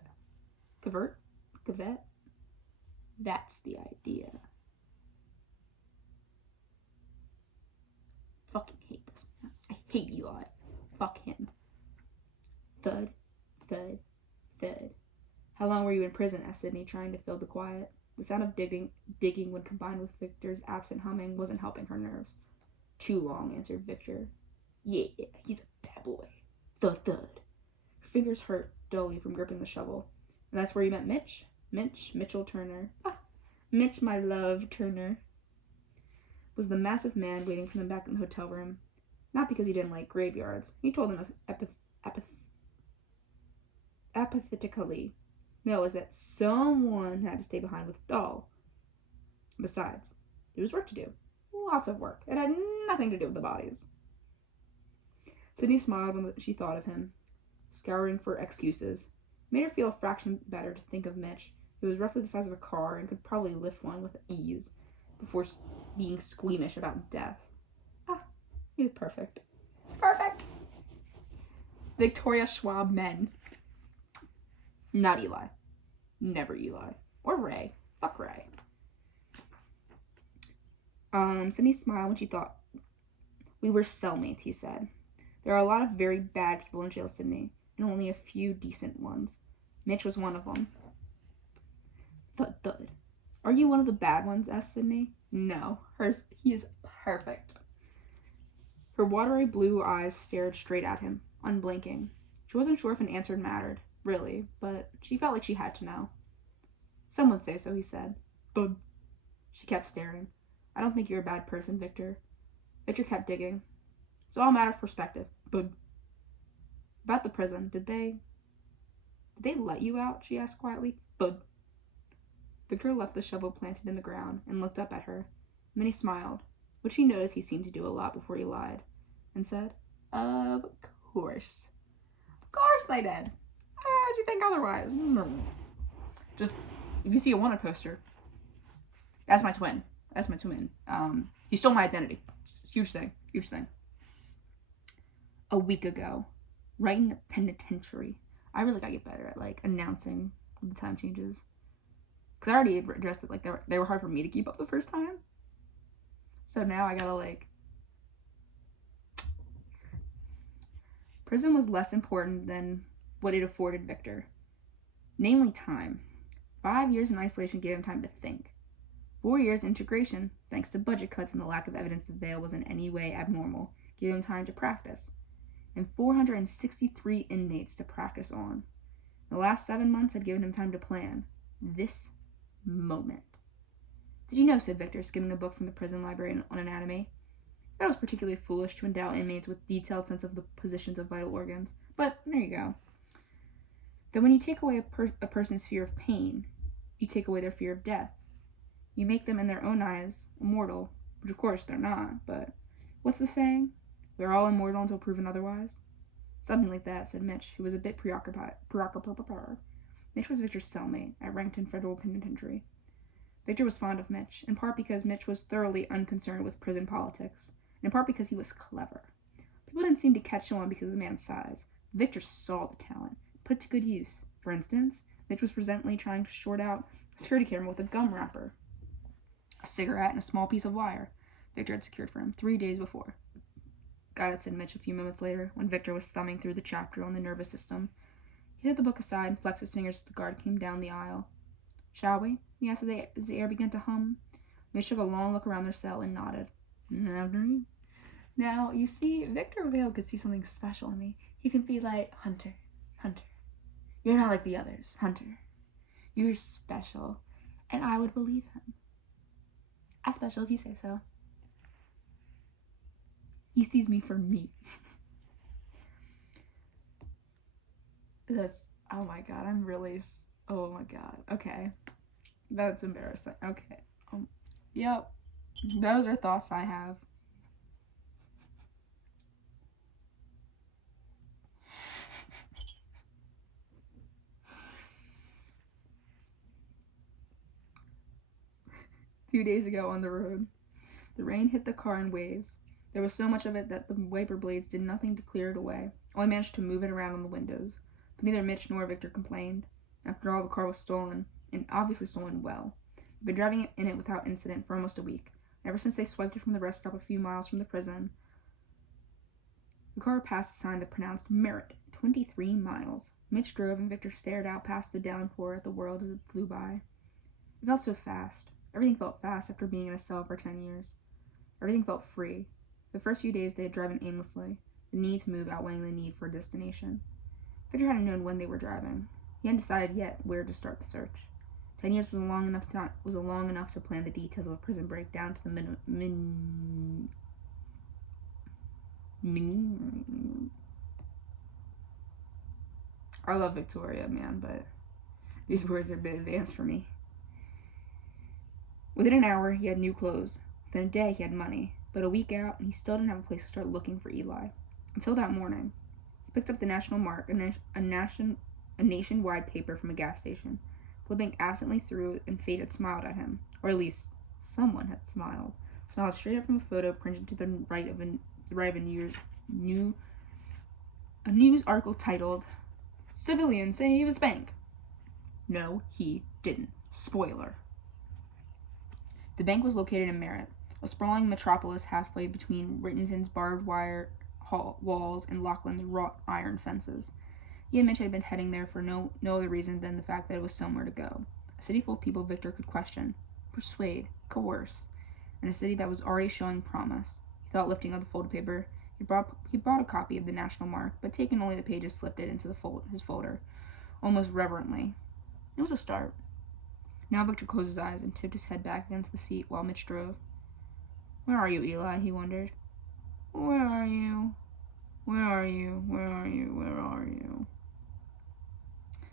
Covet? That's the idea. Fucking hate this man. I hate Eli. Fuck him. Thud. How long were you in prison? Asked Sydney, trying to fill the quiet. The sound of digging when combined with Victor's absent humming wasn't helping her nerves. Too long, answered Victor. Yeah, he's a bad boy. Thud. Her fingers hurt dully from gripping the shovel. And that's where you met Mitch? Mitchell Turner. Mitch, my love, Turner. Was the massive man waiting for them back in the hotel room. Not because he didn't like graveyards. He told them apathetically. No, it was that someone had to stay behind with the doll. Besides, there was work to do. Lots of work. It had nothing to do with the bodies. Sydney smiled when she thought of him, scouring for excuses. It made her feel a fraction better to think of Mitch, who was roughly the size of a car and could probably lift one with ease, before being squeamish about death. He was perfect. Perfect! Victoria Schwab men. Not Eli. Never Eli. Or Ray. Fuck Ray. Sydney smiled when she thought. We were cellmates, he said. There are a lot of very bad people in jail, Sydney, and only a few decent ones. Mitch was one of them. Thud. Are you one of the bad ones? Asked Sydney. No. He is perfect. Her watery blue eyes stared straight at him, unblinking. She wasn't sure if an answer mattered, really, but she felt like she had to know. Some would say so, he said. Thud. She kept staring. I don't think you're a bad person, Victor. Victor kept digging. It's all a matter of perspective. Thud. About the prison, did they let you out? She asked quietly. Thud. Victor left the shovel planted in the ground and looked up at her. And then he smiled, which she noticed he seemed to do a lot before he lied, and said, Of course. Of course they did. How'd you think otherwise? Just, if you see a wanted poster, that's my twin. He stole my identity. Huge thing. A week ago, right in the penitentiary. I really gotta get better at, announcing when the time changes. Because I already addressed it, they were hard for me to keep up the first time. So now I gotta, Prison was less important than what it afforded Victor. Namely, time. 5 years in isolation gave him time to think. 4 years integration, thanks to budget cuts and the lack of evidence that Vale was in any way abnormal, gave him time to practice. And 463 inmates to practice on. The last 7 months had given him time to plan. This moment. Did you know, said Victor, skimming a book from the prison library on anatomy. That was particularly foolish to endow inmates with detailed sense of the positions of vital organs. But there you go. That when you take away a person's fear of pain, you take away their fear of death. You make them, in their own eyes, immortal, which of course they're not, but what's the saying? We're all immortal until proven otherwise? Something like that, said Mitch, who was a bit preoccupied. Mitch was Victor's cellmate at Rankton Federal Penitentiary. Victor was fond of Mitch, in part because Mitch was thoroughly unconcerned with prison politics, and in part because he was clever. People didn't seem to catch on because of the man's size. Victor saw the talent, put it to good use. For instance, Mitch was presently trying to short out a security camera with a gum wrapper, a cigarette, and a small piece of wire Victor had secured for him 3 days before. Got it, said Mitch a few moments later, when Victor was thumbing through the chapter on the nervous system. He set the book aside and flexed his fingers as the guard came down the aisle. Shall we? He asked as the air began to hum. Mitch took a long look around their cell and nodded. After you. Now, you see, Victor Vale could see something special in me. He could be like, Hunter, you're not like the others, Hunter. You're special. And I would believe him. As special if you say so. He sees me for me. Oh my god, oh my god, okay. That's embarrassing, okay. Yep, those are thoughts I have. Two days ago on the road, the rain hit the car in waves. There was so much of it that the wiper blades did nothing to clear it away. Only managed to move it around on the windows. But neither Mitch nor Victor complained. After all, the car was stolen, and obviously stolen well. They'd been driving in it without incident for almost a week. Ever since they swiped it from the rest stop a few miles from the prison, the car passed a sign that pronounced Merritt, 23 miles. Mitch drove, and Victor stared out past the downpour at the world as it flew by. It felt so fast. Everything felt fast after being in a cell for 10 years. Everything felt free. The first few days they had driven aimlessly, the need to move outweighing the need for a destination. Victor hadn't known when they were driving. He hadn't decided yet where to start the search. 10 years was long enough to plan the details of a prison break down to the I love Victoria, man, but these words are a bit advanced for me. Within an hour, he had new clothes. Within a day, he had money. But a week out, and he still didn't have a place to start looking for Eli. Until that morning. He picked up the National Mark, a nationwide paper from a gas station. Flipping absently through it, and fate had smiled at him. Or at least, someone had smiled. Smiled straight up from a photo printed to the right of a news article titled, "Civilian Saves Bank." No, he didn't. Spoiler. The bank was located in Merritt, a sprawling metropolis halfway between Rittenton's barbed wire walls and Laughlin's wrought iron fences. He and Mitch had been heading there for no other reason than the fact that it was somewhere to go. A city full of people Victor could question, persuade, coerce, and a city that was already showing promise. He thought, lifting up the folded paper. He brought a copy of the National Mark, but taking only the pages, slipped it into his folder, almost reverently. It was a start. Now Victor closed his eyes and tipped his head back against the seat while Mitch drove. "Where are you, Eli?" he wondered. "Where are you? Where are you? Where are you? Where are you?"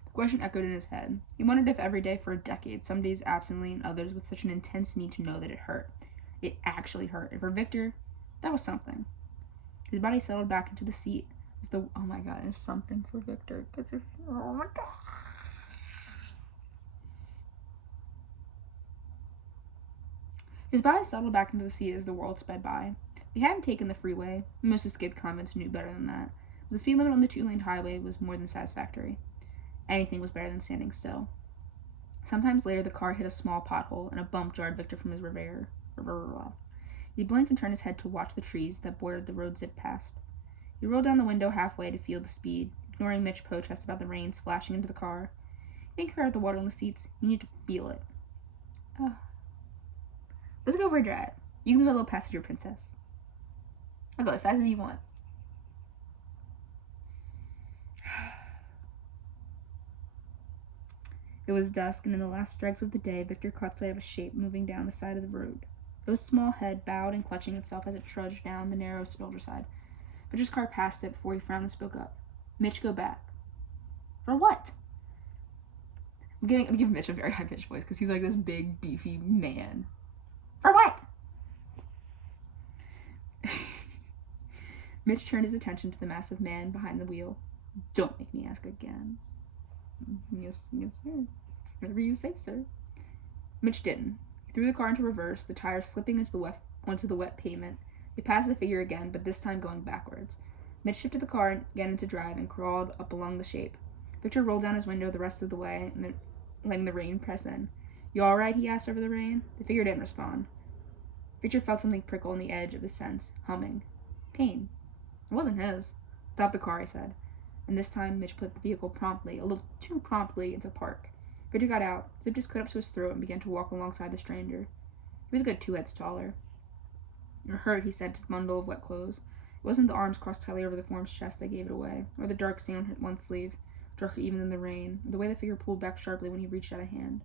The question echoed in his head. He wondered if every day for a decade, some days absently and others with such an intense need to know that it hurt. It actually hurt. And for Victor, that was something. His body settled back into the seat as oh my god, it's something for Victor. Oh my god. His body settled back into the seat as the world sped by. They hadn't taken the freeway. Most escaped convicts knew better than that. The speed limit on the 2-lane highway was more than satisfactory. Anything was better than standing still. Sometimes later, the car hit a small pothole, and a bump jarred Victor from his reverie. He blinked and turned his head to watch the trees that bordered the road zip past. He rolled down the window halfway to feel the speed, ignoring Mitch's protest about the rain splashing into the car. He didn't care about the water on the seats. He needed to feel it. Let's go for a drive. You can be my little passenger princess. I'll go as fast as you want. It was dusk, and in the last dregs of the day, Victor caught sight of a shape moving down the side of the road. It was a small head, bowed and clutching itself as it trudged down the narrow shoulder side. Victor's car passed it before he frowned and spoke up. "Mitch, go back." "For what?" I'm giving Mitch a very high-pitched voice because he's like this big, beefy man. "For what?" Mitch turned his attention to the massive man behind the wheel. Don't make me ask again. Yes, sir. Whatever you say, sir. Mitch didn't. He threw the car into reverse, the tires slipping onto the wet pavement. They passed the figure again, but this time going backwards. Mitch shifted the car again into drive and crawled up along the shape. Victor rolled down his window the rest of the way, letting the rain press in. You all right? He asked over the rain. The figure didn't respond. Victor felt something prickle on the edge of his sense, humming. Pain. It wasn't his. Stop the car, he said. And this time, Mitch put the vehicle promptly, a little too promptly, into park. Victor got out, zipped his coat up to his throat, and began to walk alongside the stranger. He was a good 2 heads taller. You're hurt, he said to the bundle of wet clothes. It wasn't the arms crossed tightly over the form's chest that gave it away, or the dark stain on one sleeve, darker even than the rain, or the way the figure pulled back sharply when he reached out a hand.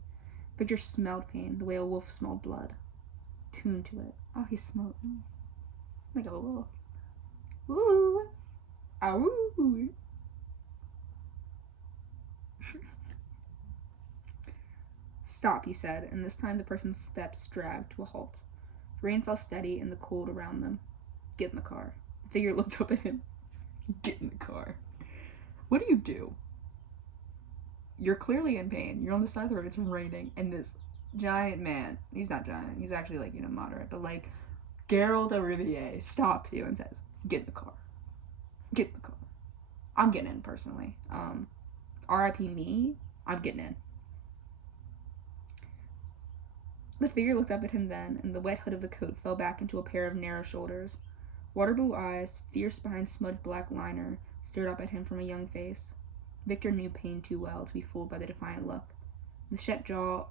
Victor smelled pain, the way a wolf smelled blood. Tuned to it. Oh, he smelled like a wolf. Ooh! Ow! Stop, he said, and this time the person's steps dragged to a halt. The rain fell steady in the cold around them. Get in the car. The figure looked up at him. Get in the car. What do? You're clearly in pain. You're on the side of the road. It's raining. And this giant man, he's not giant. He's actually, moderate. But, Geralt of Rivia stops you and says, get in the car. Get in the car. I'm getting in, personally. R.I.P. me. I'm getting in. The figure looked up at him then, and the wet hood of the coat fell back into a pair of narrow shoulders. Water blue eyes, fierce behind smudged black liner, stared up at him from a young face. Victor knew pain too well to be fooled by the defiant look. The set jaw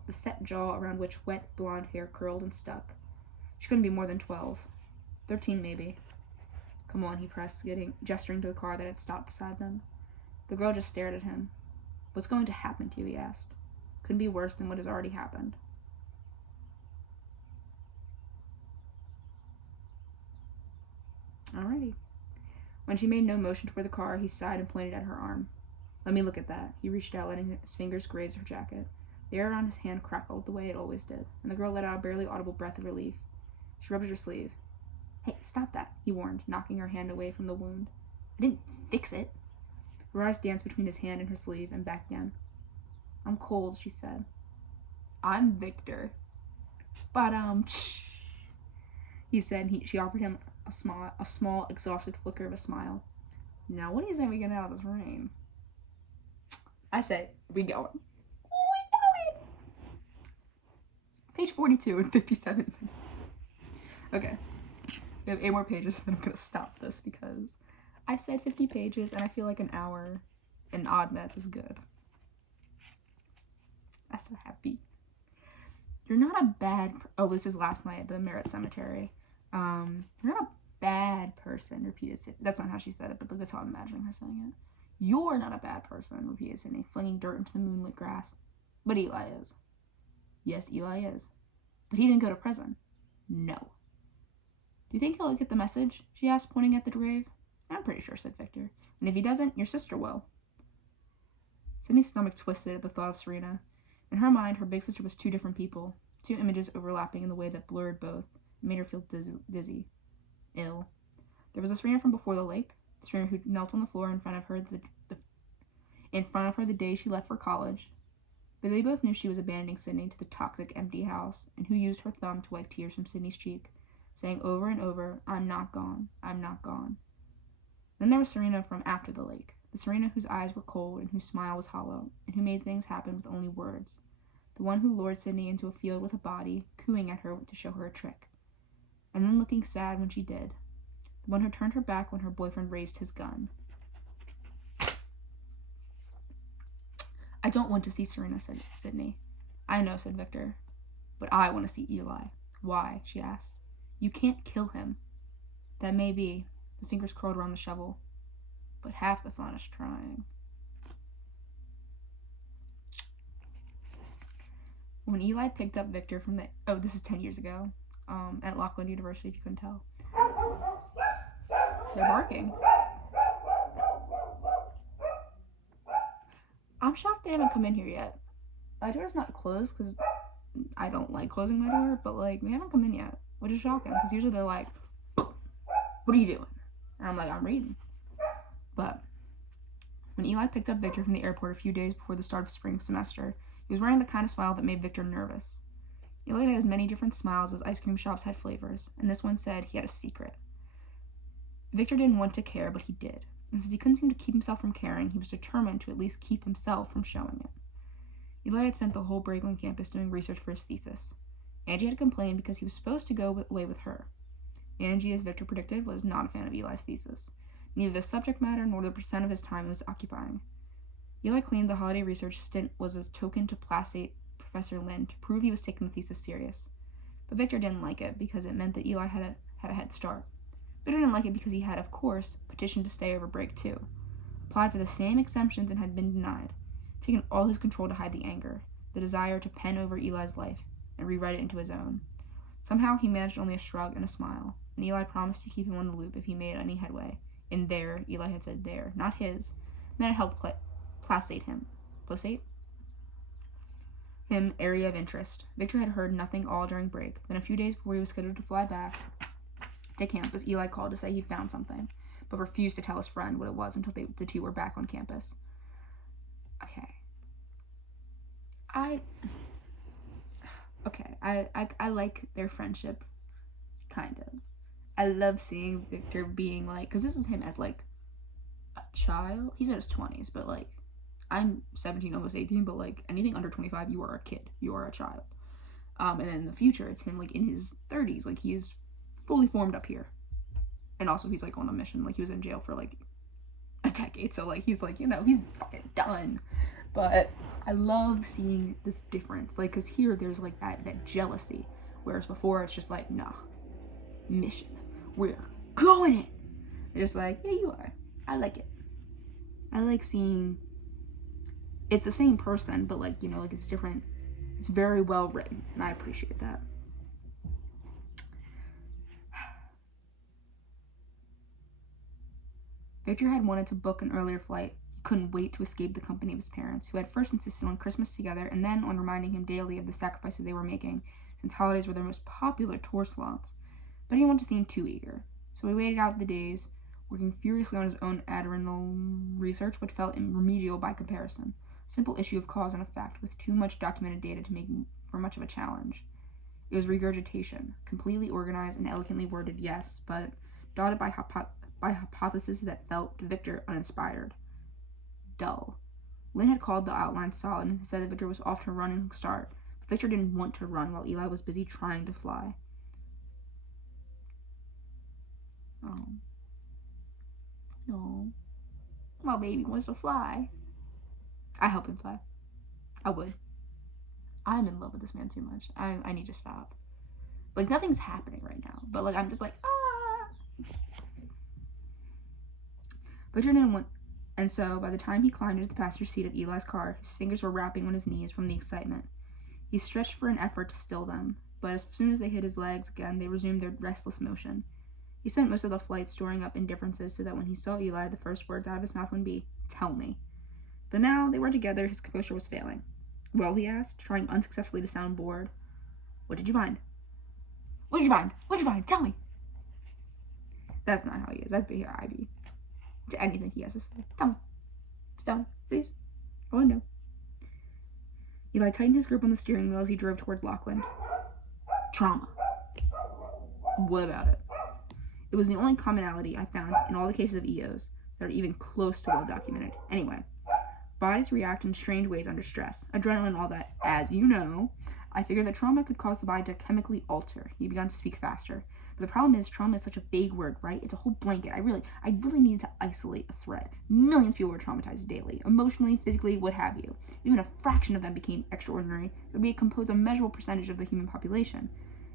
around which wet blonde hair curled and stuck. She couldn't be more than 12. 13, maybe. Come on, he pressed, gesturing to the car that had stopped beside them. The girl just stared at him. What's going to happen to you, he asked. Couldn't be worse than what has already happened. Alrighty. When she made no motion toward the car, he sighed and pointed at her arm. Let me look at that. He reached out, letting his fingers graze her jacket. The air around his hand crackled the way it always did, and the girl let out a barely audible breath of relief. She rubbed at her sleeve. Hey, stop that, he warned, knocking her hand away from the wound. I didn't fix it. Her eyes danced between his hand and her sleeve, and back again. I'm cold, she said. I'm Victor. But, he said, and she offered him a small, exhausted flicker of a smile. Now, what do you say we get out of this rain? I say, we going. We going! Page 42 and 57. Okay. We have 8 more pages, then I'm gonna stop this because I said 50 pages and I feel like an hour and odd minutes is good. I'm so happy. You're not a bad... Oh, this is last night at the Merritt Cemetery. You're not a bad person, repeated Sydney. That's not how she said it, but that's how I'm imagining her saying it. You're not a bad person, repeated Sydney, flinging dirt into the moonlit grass. But Eli is. Yes, Eli is. But he didn't go to prison. No. Do you think he'll get the message? She asked, pointing at the grave. I'm pretty sure, said Victor. And if he doesn't, your sister will. Sydney's stomach twisted at the thought of Serena. In her mind, her big sister was 2 different people, 2 images overlapping in the way that blurred both. It made her feel dizzy. Ill. There was a Serena from before the lake, the Serena who knelt on the floor in front of her the day she left for college. But they both knew she was abandoning Sydney to the toxic, empty house, and who used her thumb to wipe tears from Sydney's cheek, saying over and over, I'm not gone, I'm not gone. Then there was Serena from after the lake, the Serena whose eyes were cold and whose smile was hollow, and who made things happen with only words. The one who lured Sydney into a field with a body, cooing at her to show her a trick. And then looking sad when she did. The one who turned her back when her boyfriend raised his gun. I don't want to see Serena, said Sydney. I know, said Victor. But I want to see Eli. Why? She asked. You can't kill him. That may be. The fingers curled around the shovel. But half the fun is trying. When Eli picked up Victor from this is 10 years ago, at Lakeland University, if you couldn't tell. They're barking. I'm shocked they haven't come in here yet. My door's not closed because I don't like closing my door, but they haven't come in yet, which is shocking because usually they're like, what are you doing? And I'm like, I'm reading. But when Eli picked up Victor from the airport a few days before the start of spring semester, he was wearing the kind of smile that made Victor nervous. Eli had as many different smiles as ice cream shops had flavors, and this one said he had a secret. Victor didn't want to care, but he did. And since he couldn't seem to keep himself from caring, he was determined to at least keep himself from showing it. Eli had spent the whole break on campus doing research for his thesis. Angie had complained because he was supposed to go away with her. Angie, as Victor predicted, was not a fan of Eli's thesis. Neither the subject matter nor the percent of his time it was occupying. Eli claimed the holiday research stint was a token to placate Professor Lynn to prove he was taking the thesis serious. But Victor didn't like it because it meant that Eli had a head start. Victor didn't like it because he had, of course, petitioned to stay over break too, applied for the same exemptions and had been denied, taken all his control to hide the anger, the desire to pen over Eli's life and rewrite it into his own. Somehow he managed only a shrug and a smile, and Eli promised to keep him on the loop if he made any headway. In there, Eli had said there, not his, and that had helped placate him. Placate? Him area of interest. Victor had heard nothing all during break. Then a few days before he was scheduled to fly back to campus, Eli called to say he found something, but refused to tell his friend what it was until the two were back on campus. Okay. I like their friendship, kind of. I love seeing Victor being like, because this is him as like a child. He's in his 20s, but like, I'm 17, almost 18, but like anything under 25, you are a kid. You are a child. And then in the future, it's him like in his 30s. Like he is fully formed up here. And also he's like on a mission. Like he was in jail for like a decade. So like he's like, you know, he's fucking done. But I love seeing this difference. Like, because here there's like that jealousy. Whereas before it's just like, nah, mission. We're going it. It's like, yeah, you are. I like it. I like seeing it's the same person, but like, you know, like it's different. It's very well written, and I appreciate that. Victor had wanted to book an earlier flight. He couldn't wait to escape the company of his parents, who had first insisted on Christmas together and then on reminding him daily of the sacrifices they were making, since holidays were their most popular tour slots. But he didn't want to seem too eager, so he waited out the days, working furiously on his own adrenal research, which felt remedial by comparison. A simple issue of cause and effect, with too much documented data to make for much of a challenge. It was regurgitation, completely organized and elegantly worded, yes, but dotted by hypotheses that felt, to Victor, uninspired. Dull. Lynn had called the outline solid and said that Victor was off to run and start, but Victor didn't want to run while Eli was busy trying to fly. Oh. No. My baby wants to fly. I help him fly. I would. I'm in love with this man too much. I need to stop. Like, nothing's happening right now, but like I'm just like, Victor didn't want, and so by the time he climbed into the passenger seat of Eli's car, his fingers were rapping on his knees from the excitement. He stretched for an effort to still them, but as soon as they hit his legs again, they resumed their restless motion. He spent most of the flight storing up indifferences so that when he saw Eli, the first words out of his mouth would be, "Tell me." But now they were together, his composure was failing. "Well," he asked, trying unsuccessfully to sound bored. "What did you find?" "What did you find? What did you find? Tell me." That's not how he is. That's B.I.B. To anything he has to say. Tell me. Just tell me, please. I want to know. Eli tightened his grip on the steering wheel as he drove towards Lockland. Trauma. What about it? It was the only commonality I found in all the cases of EOs that are even close to well documented. Anyway, bodies react in strange ways under stress. Adrenaline and all that, as you know. I figured that trauma could cause the body to chemically alter. He began to speak faster. But the problem is, trauma is such a vague word, right? It's a whole blanket. I really needed to isolate a thread. Millions of people were traumatized daily, emotionally, physically, what have you. Even a fraction of them became extraordinary. It would be composed a measurable percentage of the human population.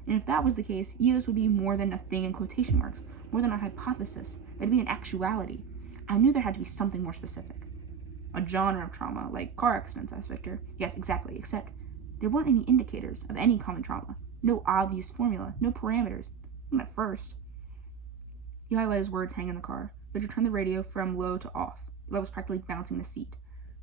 And if that was the case, EOS would be more than a thing in quotation marks, more than a hypothesis. They'd be an actuality. I knew there had to be something more specific. A genre of trauma, like car accidents, asked Victor. Yes, exactly, except there weren't any indicators of any common trauma. No obvious formula, no parameters. Not at first. Eli let his words hang in the car. Victor turned the radio from low to off. Eli was practically bouncing the seat.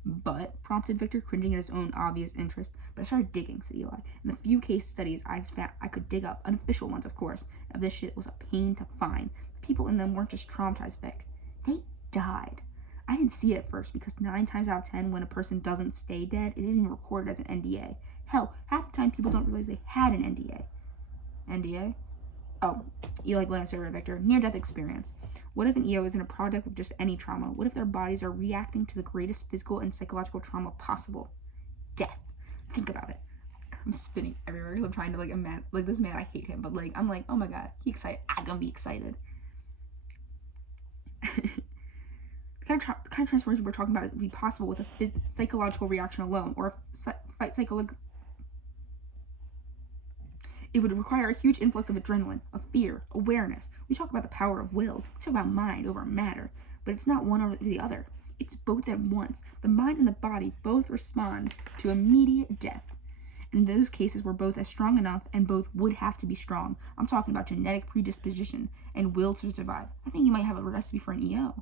But, prompted Victor, cringing at his own obvious interest. But I started digging, said Eli. And the few case studies I could dig up, unofficial ones, of course, of this shit was a pain to find. The people in them weren't just traumatized, Vic. They died. I didn't see it at first because 9 times out of 10, when a person doesn't stay dead, it isn't recorded as an NDA. Hell, half the time people don't realize they had an NDA. NDA? Oh, Eli glanced over at Victor. Near-death experience. What if an EO isn't a product of just any trauma? What if their bodies are reacting to the greatest physical and psychological trauma possible? Death. Think about it. I'm spinning everywhere because I'm trying to, imagine, this man, I hate him, but, I'm like, oh my god, he excited. I'm gonna be excited. The kind of transformation we're talking about would be possible with a psychological reaction alone, or it would require a huge influx of adrenaline, of fear, awareness. We talk about the power of will. We talk about mind over matter, but it's not one over the other. It's both at once. The mind and the body both respond to immediate death. In those cases, we're both as strong enough, and both would have to be strong. I'm talking about genetic predisposition and will to survive. I think you might have a recipe for an EO.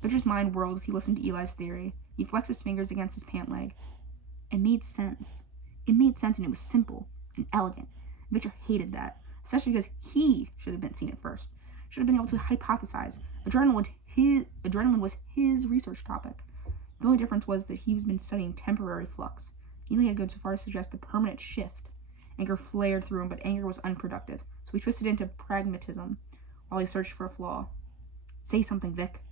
Victor's mind whirled as he listened to Eli's theory. He flexed his fingers against his pant leg. It made sense. It made sense, and it was simple and elegant. Victor hated that, especially because he should have been seen it first. Should have been able to hypothesize. Adrenaline was his research topic. The only difference was that he's been studying temporary flux. Eli had gone so far as to suggest a permanent shift. Anger flared through him, but anger was unproductive, so he twisted into pragmatism while he searched for a flaw. Say something, Vic.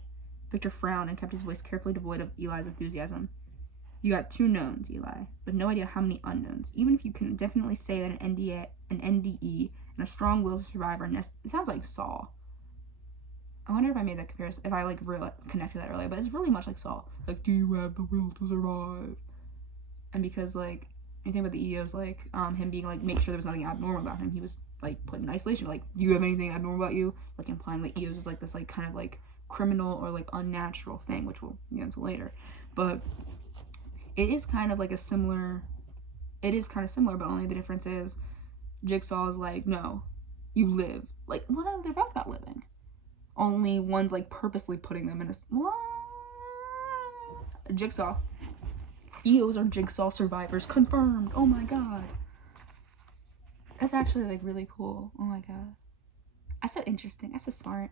Victor frowned and kept his voice carefully devoid of Eli's enthusiasm. You got 2 knowns, Eli, but no idea how many unknowns. Even if you can definitely say that an NDE, and a strong will to survive are it sounds like Saw. I wonder if I made that comparison, if I really connected that earlier, but it's really much like Saw. Do you have the will to survive? And because you think about the EOs, him being make sure there was nothing abnormal about him, he was put in isolation. Do you have anything abnormal about you? Implying EOs is this kind of criminal or unnatural thing, which we'll get into later. But it is kind of similar, but only the difference is Jigsaw is no, you live. Well, they're both about living. Only one's purposely putting them in a Jigsaw. EOs are Jigsaw survivors, confirmed. Oh my god. That's actually really cool. Oh my god. That's so interesting. That's so smart.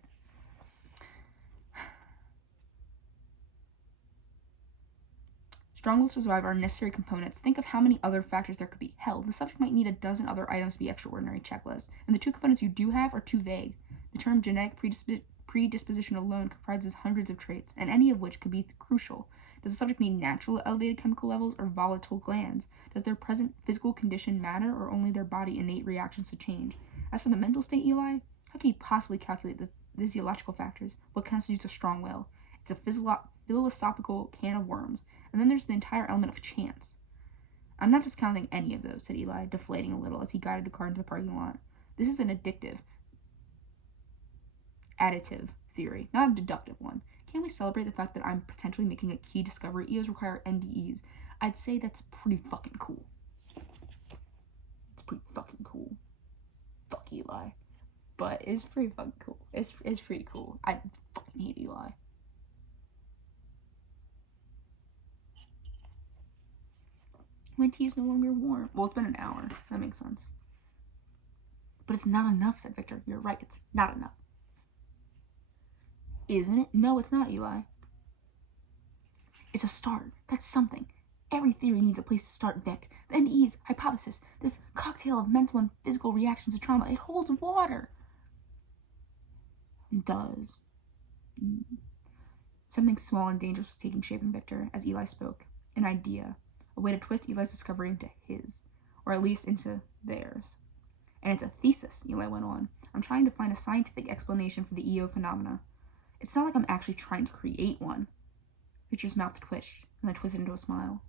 Strong will to survive are necessary components. Think of how many other factors there could be. Hell, the subject might need a dozen other items to be extraordinary checklist, and the 2 components you do have are too vague. The term genetic predisposition alone comprises hundreds of traits, and any of which could be crucial. Does the subject need natural elevated chemical levels or volatile glands? Does their present physical condition matter, or only their body innate reactions to change? As for the mental state, Eli, how can you possibly calculate the physiological factors? What constitutes a strong will? It's a philosophical can of worms. And then there's the entire element of chance. I'm not discounting any of those, said Eli, deflating a little as he guided the car into the parking lot. This is an additive theory, not a deductive one. Can't we celebrate the fact that I'm potentially making a key discovery? EOs require NDEs. I'd say that's pretty fucking cool. It's pretty fucking cool. Fuck Eli. But it's pretty fucking cool. It's pretty cool. I fucking hate Eli. My tea is no longer warm. Well, it's been an hour. That makes sense. But it's not enough, said Victor. You're right. It's not enough. Isn't it? No, it's not, Eli. It's a start. That's something. Every theory needs a place to start, Vic. The NDE's hypothesis, this cocktail of mental and physical reactions to trauma, it holds water. It does. Something small and dangerous was taking shape in Victor as Eli spoke. An idea. A way to twist Eli's discovery into his, or at least into theirs. And it's a thesis, Eli went on. I'm trying to find a scientific explanation for the EO phenomena. It's not like I'm actually trying to create one. Victor's mouth twitched, and then twisted into a smile.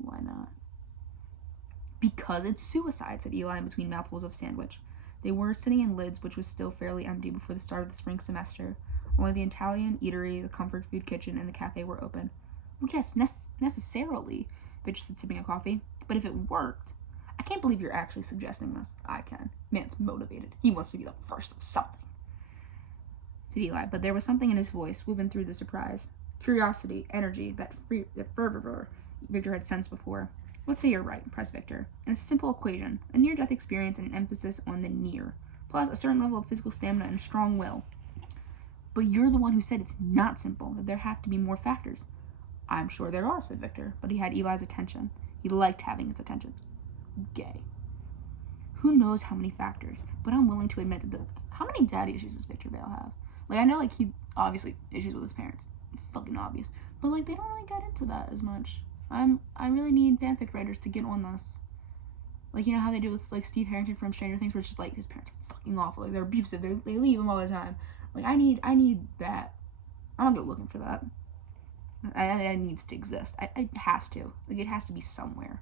Why not? Because it's suicide, said Eli in between mouthfuls of sandwich. They were sitting in Lids, which was still fairly empty before the start of the spring semester. Only the Italian eatery, the comfort food kitchen, and the cafe were open. Well, yes, necessarily, Victor said, sipping a coffee. But if it worked, I can't believe you're actually suggesting this. I can. Man's motivated. He wants to be the first of something, said Eli, but there was something in his voice, woven through the surprise. Curiosity, energy, that fervor Victor had sensed before. Let's say you're right, pressed Victor. And it's a simple equation, a near-death experience and an emphasis on the near, plus a certain level of physical stamina and strong will. But you're the one who said it's not simple, that there have to be more factors. I'm sure there are, said Victor, but he had Eli's attention. He liked having his attention. Gay. Who knows how many factors, but I'm willing to admit that how many daddy issues does Victor Vale have? Like, I know, like, he obviously issues with his parents. Fucking obvious. But, like, they don't really get into that as much. I really need fanfic writers to get on this. Like, you know how they do with, like, Steve Harrington from Stranger Things, where it's just, like, his parents are fucking awful. Like, they're abusive. They leave him all the time. Like, I need that. I don't go looking for that. It needs to exist. It has to. Like, it has to be somewhere.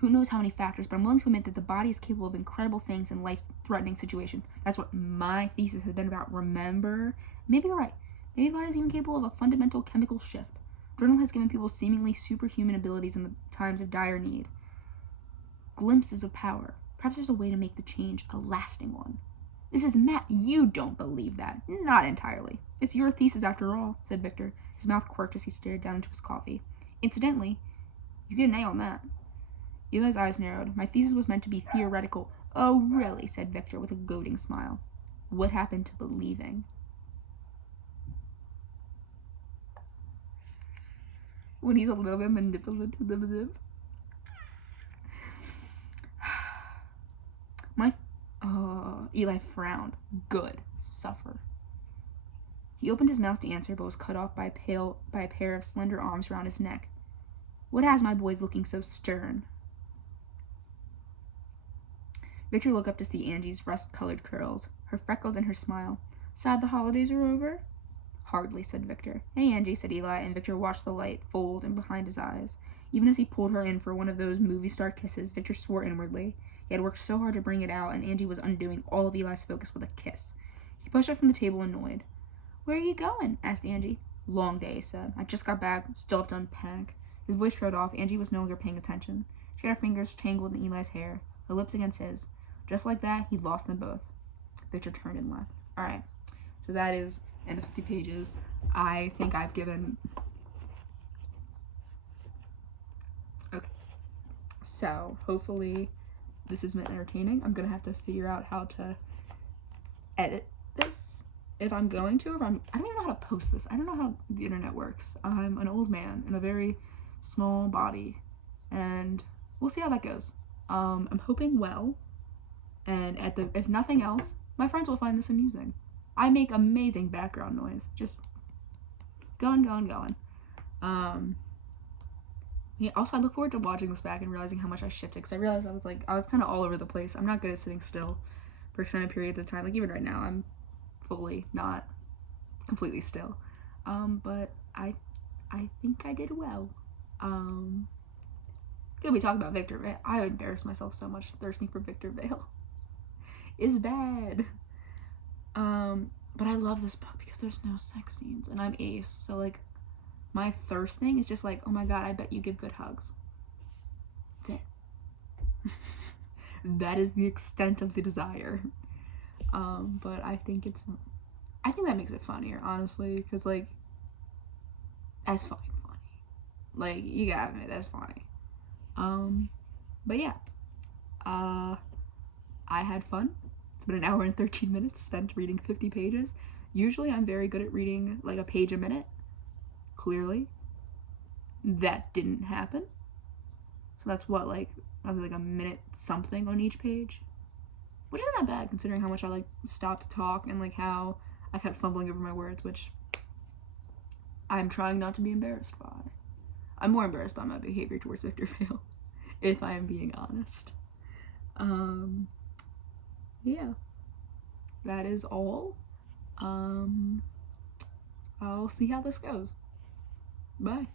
Who knows how many factors, but I'm willing to admit that the body is capable of incredible things in life-threatening situations. That's what my thesis has been about. Remember? Maybe you're right. Maybe the body is even capable of a fundamental chemical shift. Journal has given people seemingly superhuman abilities in the times of dire need. Glimpses of power. Perhaps there's a way to make the change a lasting one. This is Matt. You don't believe that. Not entirely. It's your thesis after all, said Victor. His mouth quirked as he stared down into his coffee. Incidentally, you get an A on that. Eli's eyes narrowed. My thesis was meant to be theoretical. Oh, really, said Victor with a goading smile. What happened to believing? When he's a little bit manipulative. Eli frowned. Good. Suffer. He opened his mouth to answer, but was cut off by a pair of slender arms around his neck. What has my boys looking so stern? Victor looked up to see Angie's rust-colored curls, her freckles, and her smile. Sad the holidays are over? Hardly, said Victor. Hey, Angie, said Eli, and Victor watched the light fold in behind his eyes. Even as he pulled her in for one of those movie star kisses, Victor swore inwardly. He had worked so hard to bring it out, and Angie was undoing all of Eli's focus with a kiss. He pushed her from the table, annoyed. Where are you going? Asked Angie. Long day, he said. I just got back. Still have to unpack. His voice trailed off. Angie was no longer paying attention. She had her fingers tangled in Eli's hair, her lips against his. Just like that, he'd lost them both. Victor turned and left. Alright, so that is end of 50 pages. I think I've given... Okay. So, hopefully this has been entertaining. I'm gonna have to figure out how to edit this. If I'm going to, I don't even know how to post this. I don't know how the internet works. I'm an old man in a very small body, and we'll see how that goes. I'm hoping well. And if nothing else, my friends will find this amusing. I make amazing background noise. Just going. Yeah, also, I look forward to watching this back and realizing how much I shifted, because I realized I was kind of all over the place. I'm not good at sitting still for extended periods of time. Like, even right now, I'm fully not completely still. But I think I did well. Gonna be talking about Victor Vale. I embarrassed myself so much thirsting for Victor Vale. Is bad. But I love this book because there's no sex scenes, and I'm ace, so like my thirsting is just like, oh my god, I bet you give good hugs. That's it. That is the extent of the desire. But I think that makes it funnier, honestly, because like that's fucking funny. Like, you got me, that's funny. But yeah. I had fun. It's been an hour and 13 minutes spent reading 50 pages. Usually I'm very good at reading like a page a minute. Clearly. That didn't happen. So that's what, like, probably like a minute something on each page. Which isn't that bad considering how much I like stopped to talk and like how I kept fumbling over my words, which I'm trying not to be embarrassed by. I'm more embarrassed by my behavior towards Victor Vale, if I am being honest. Yeah, that is all. I'll see how this goes. Bye.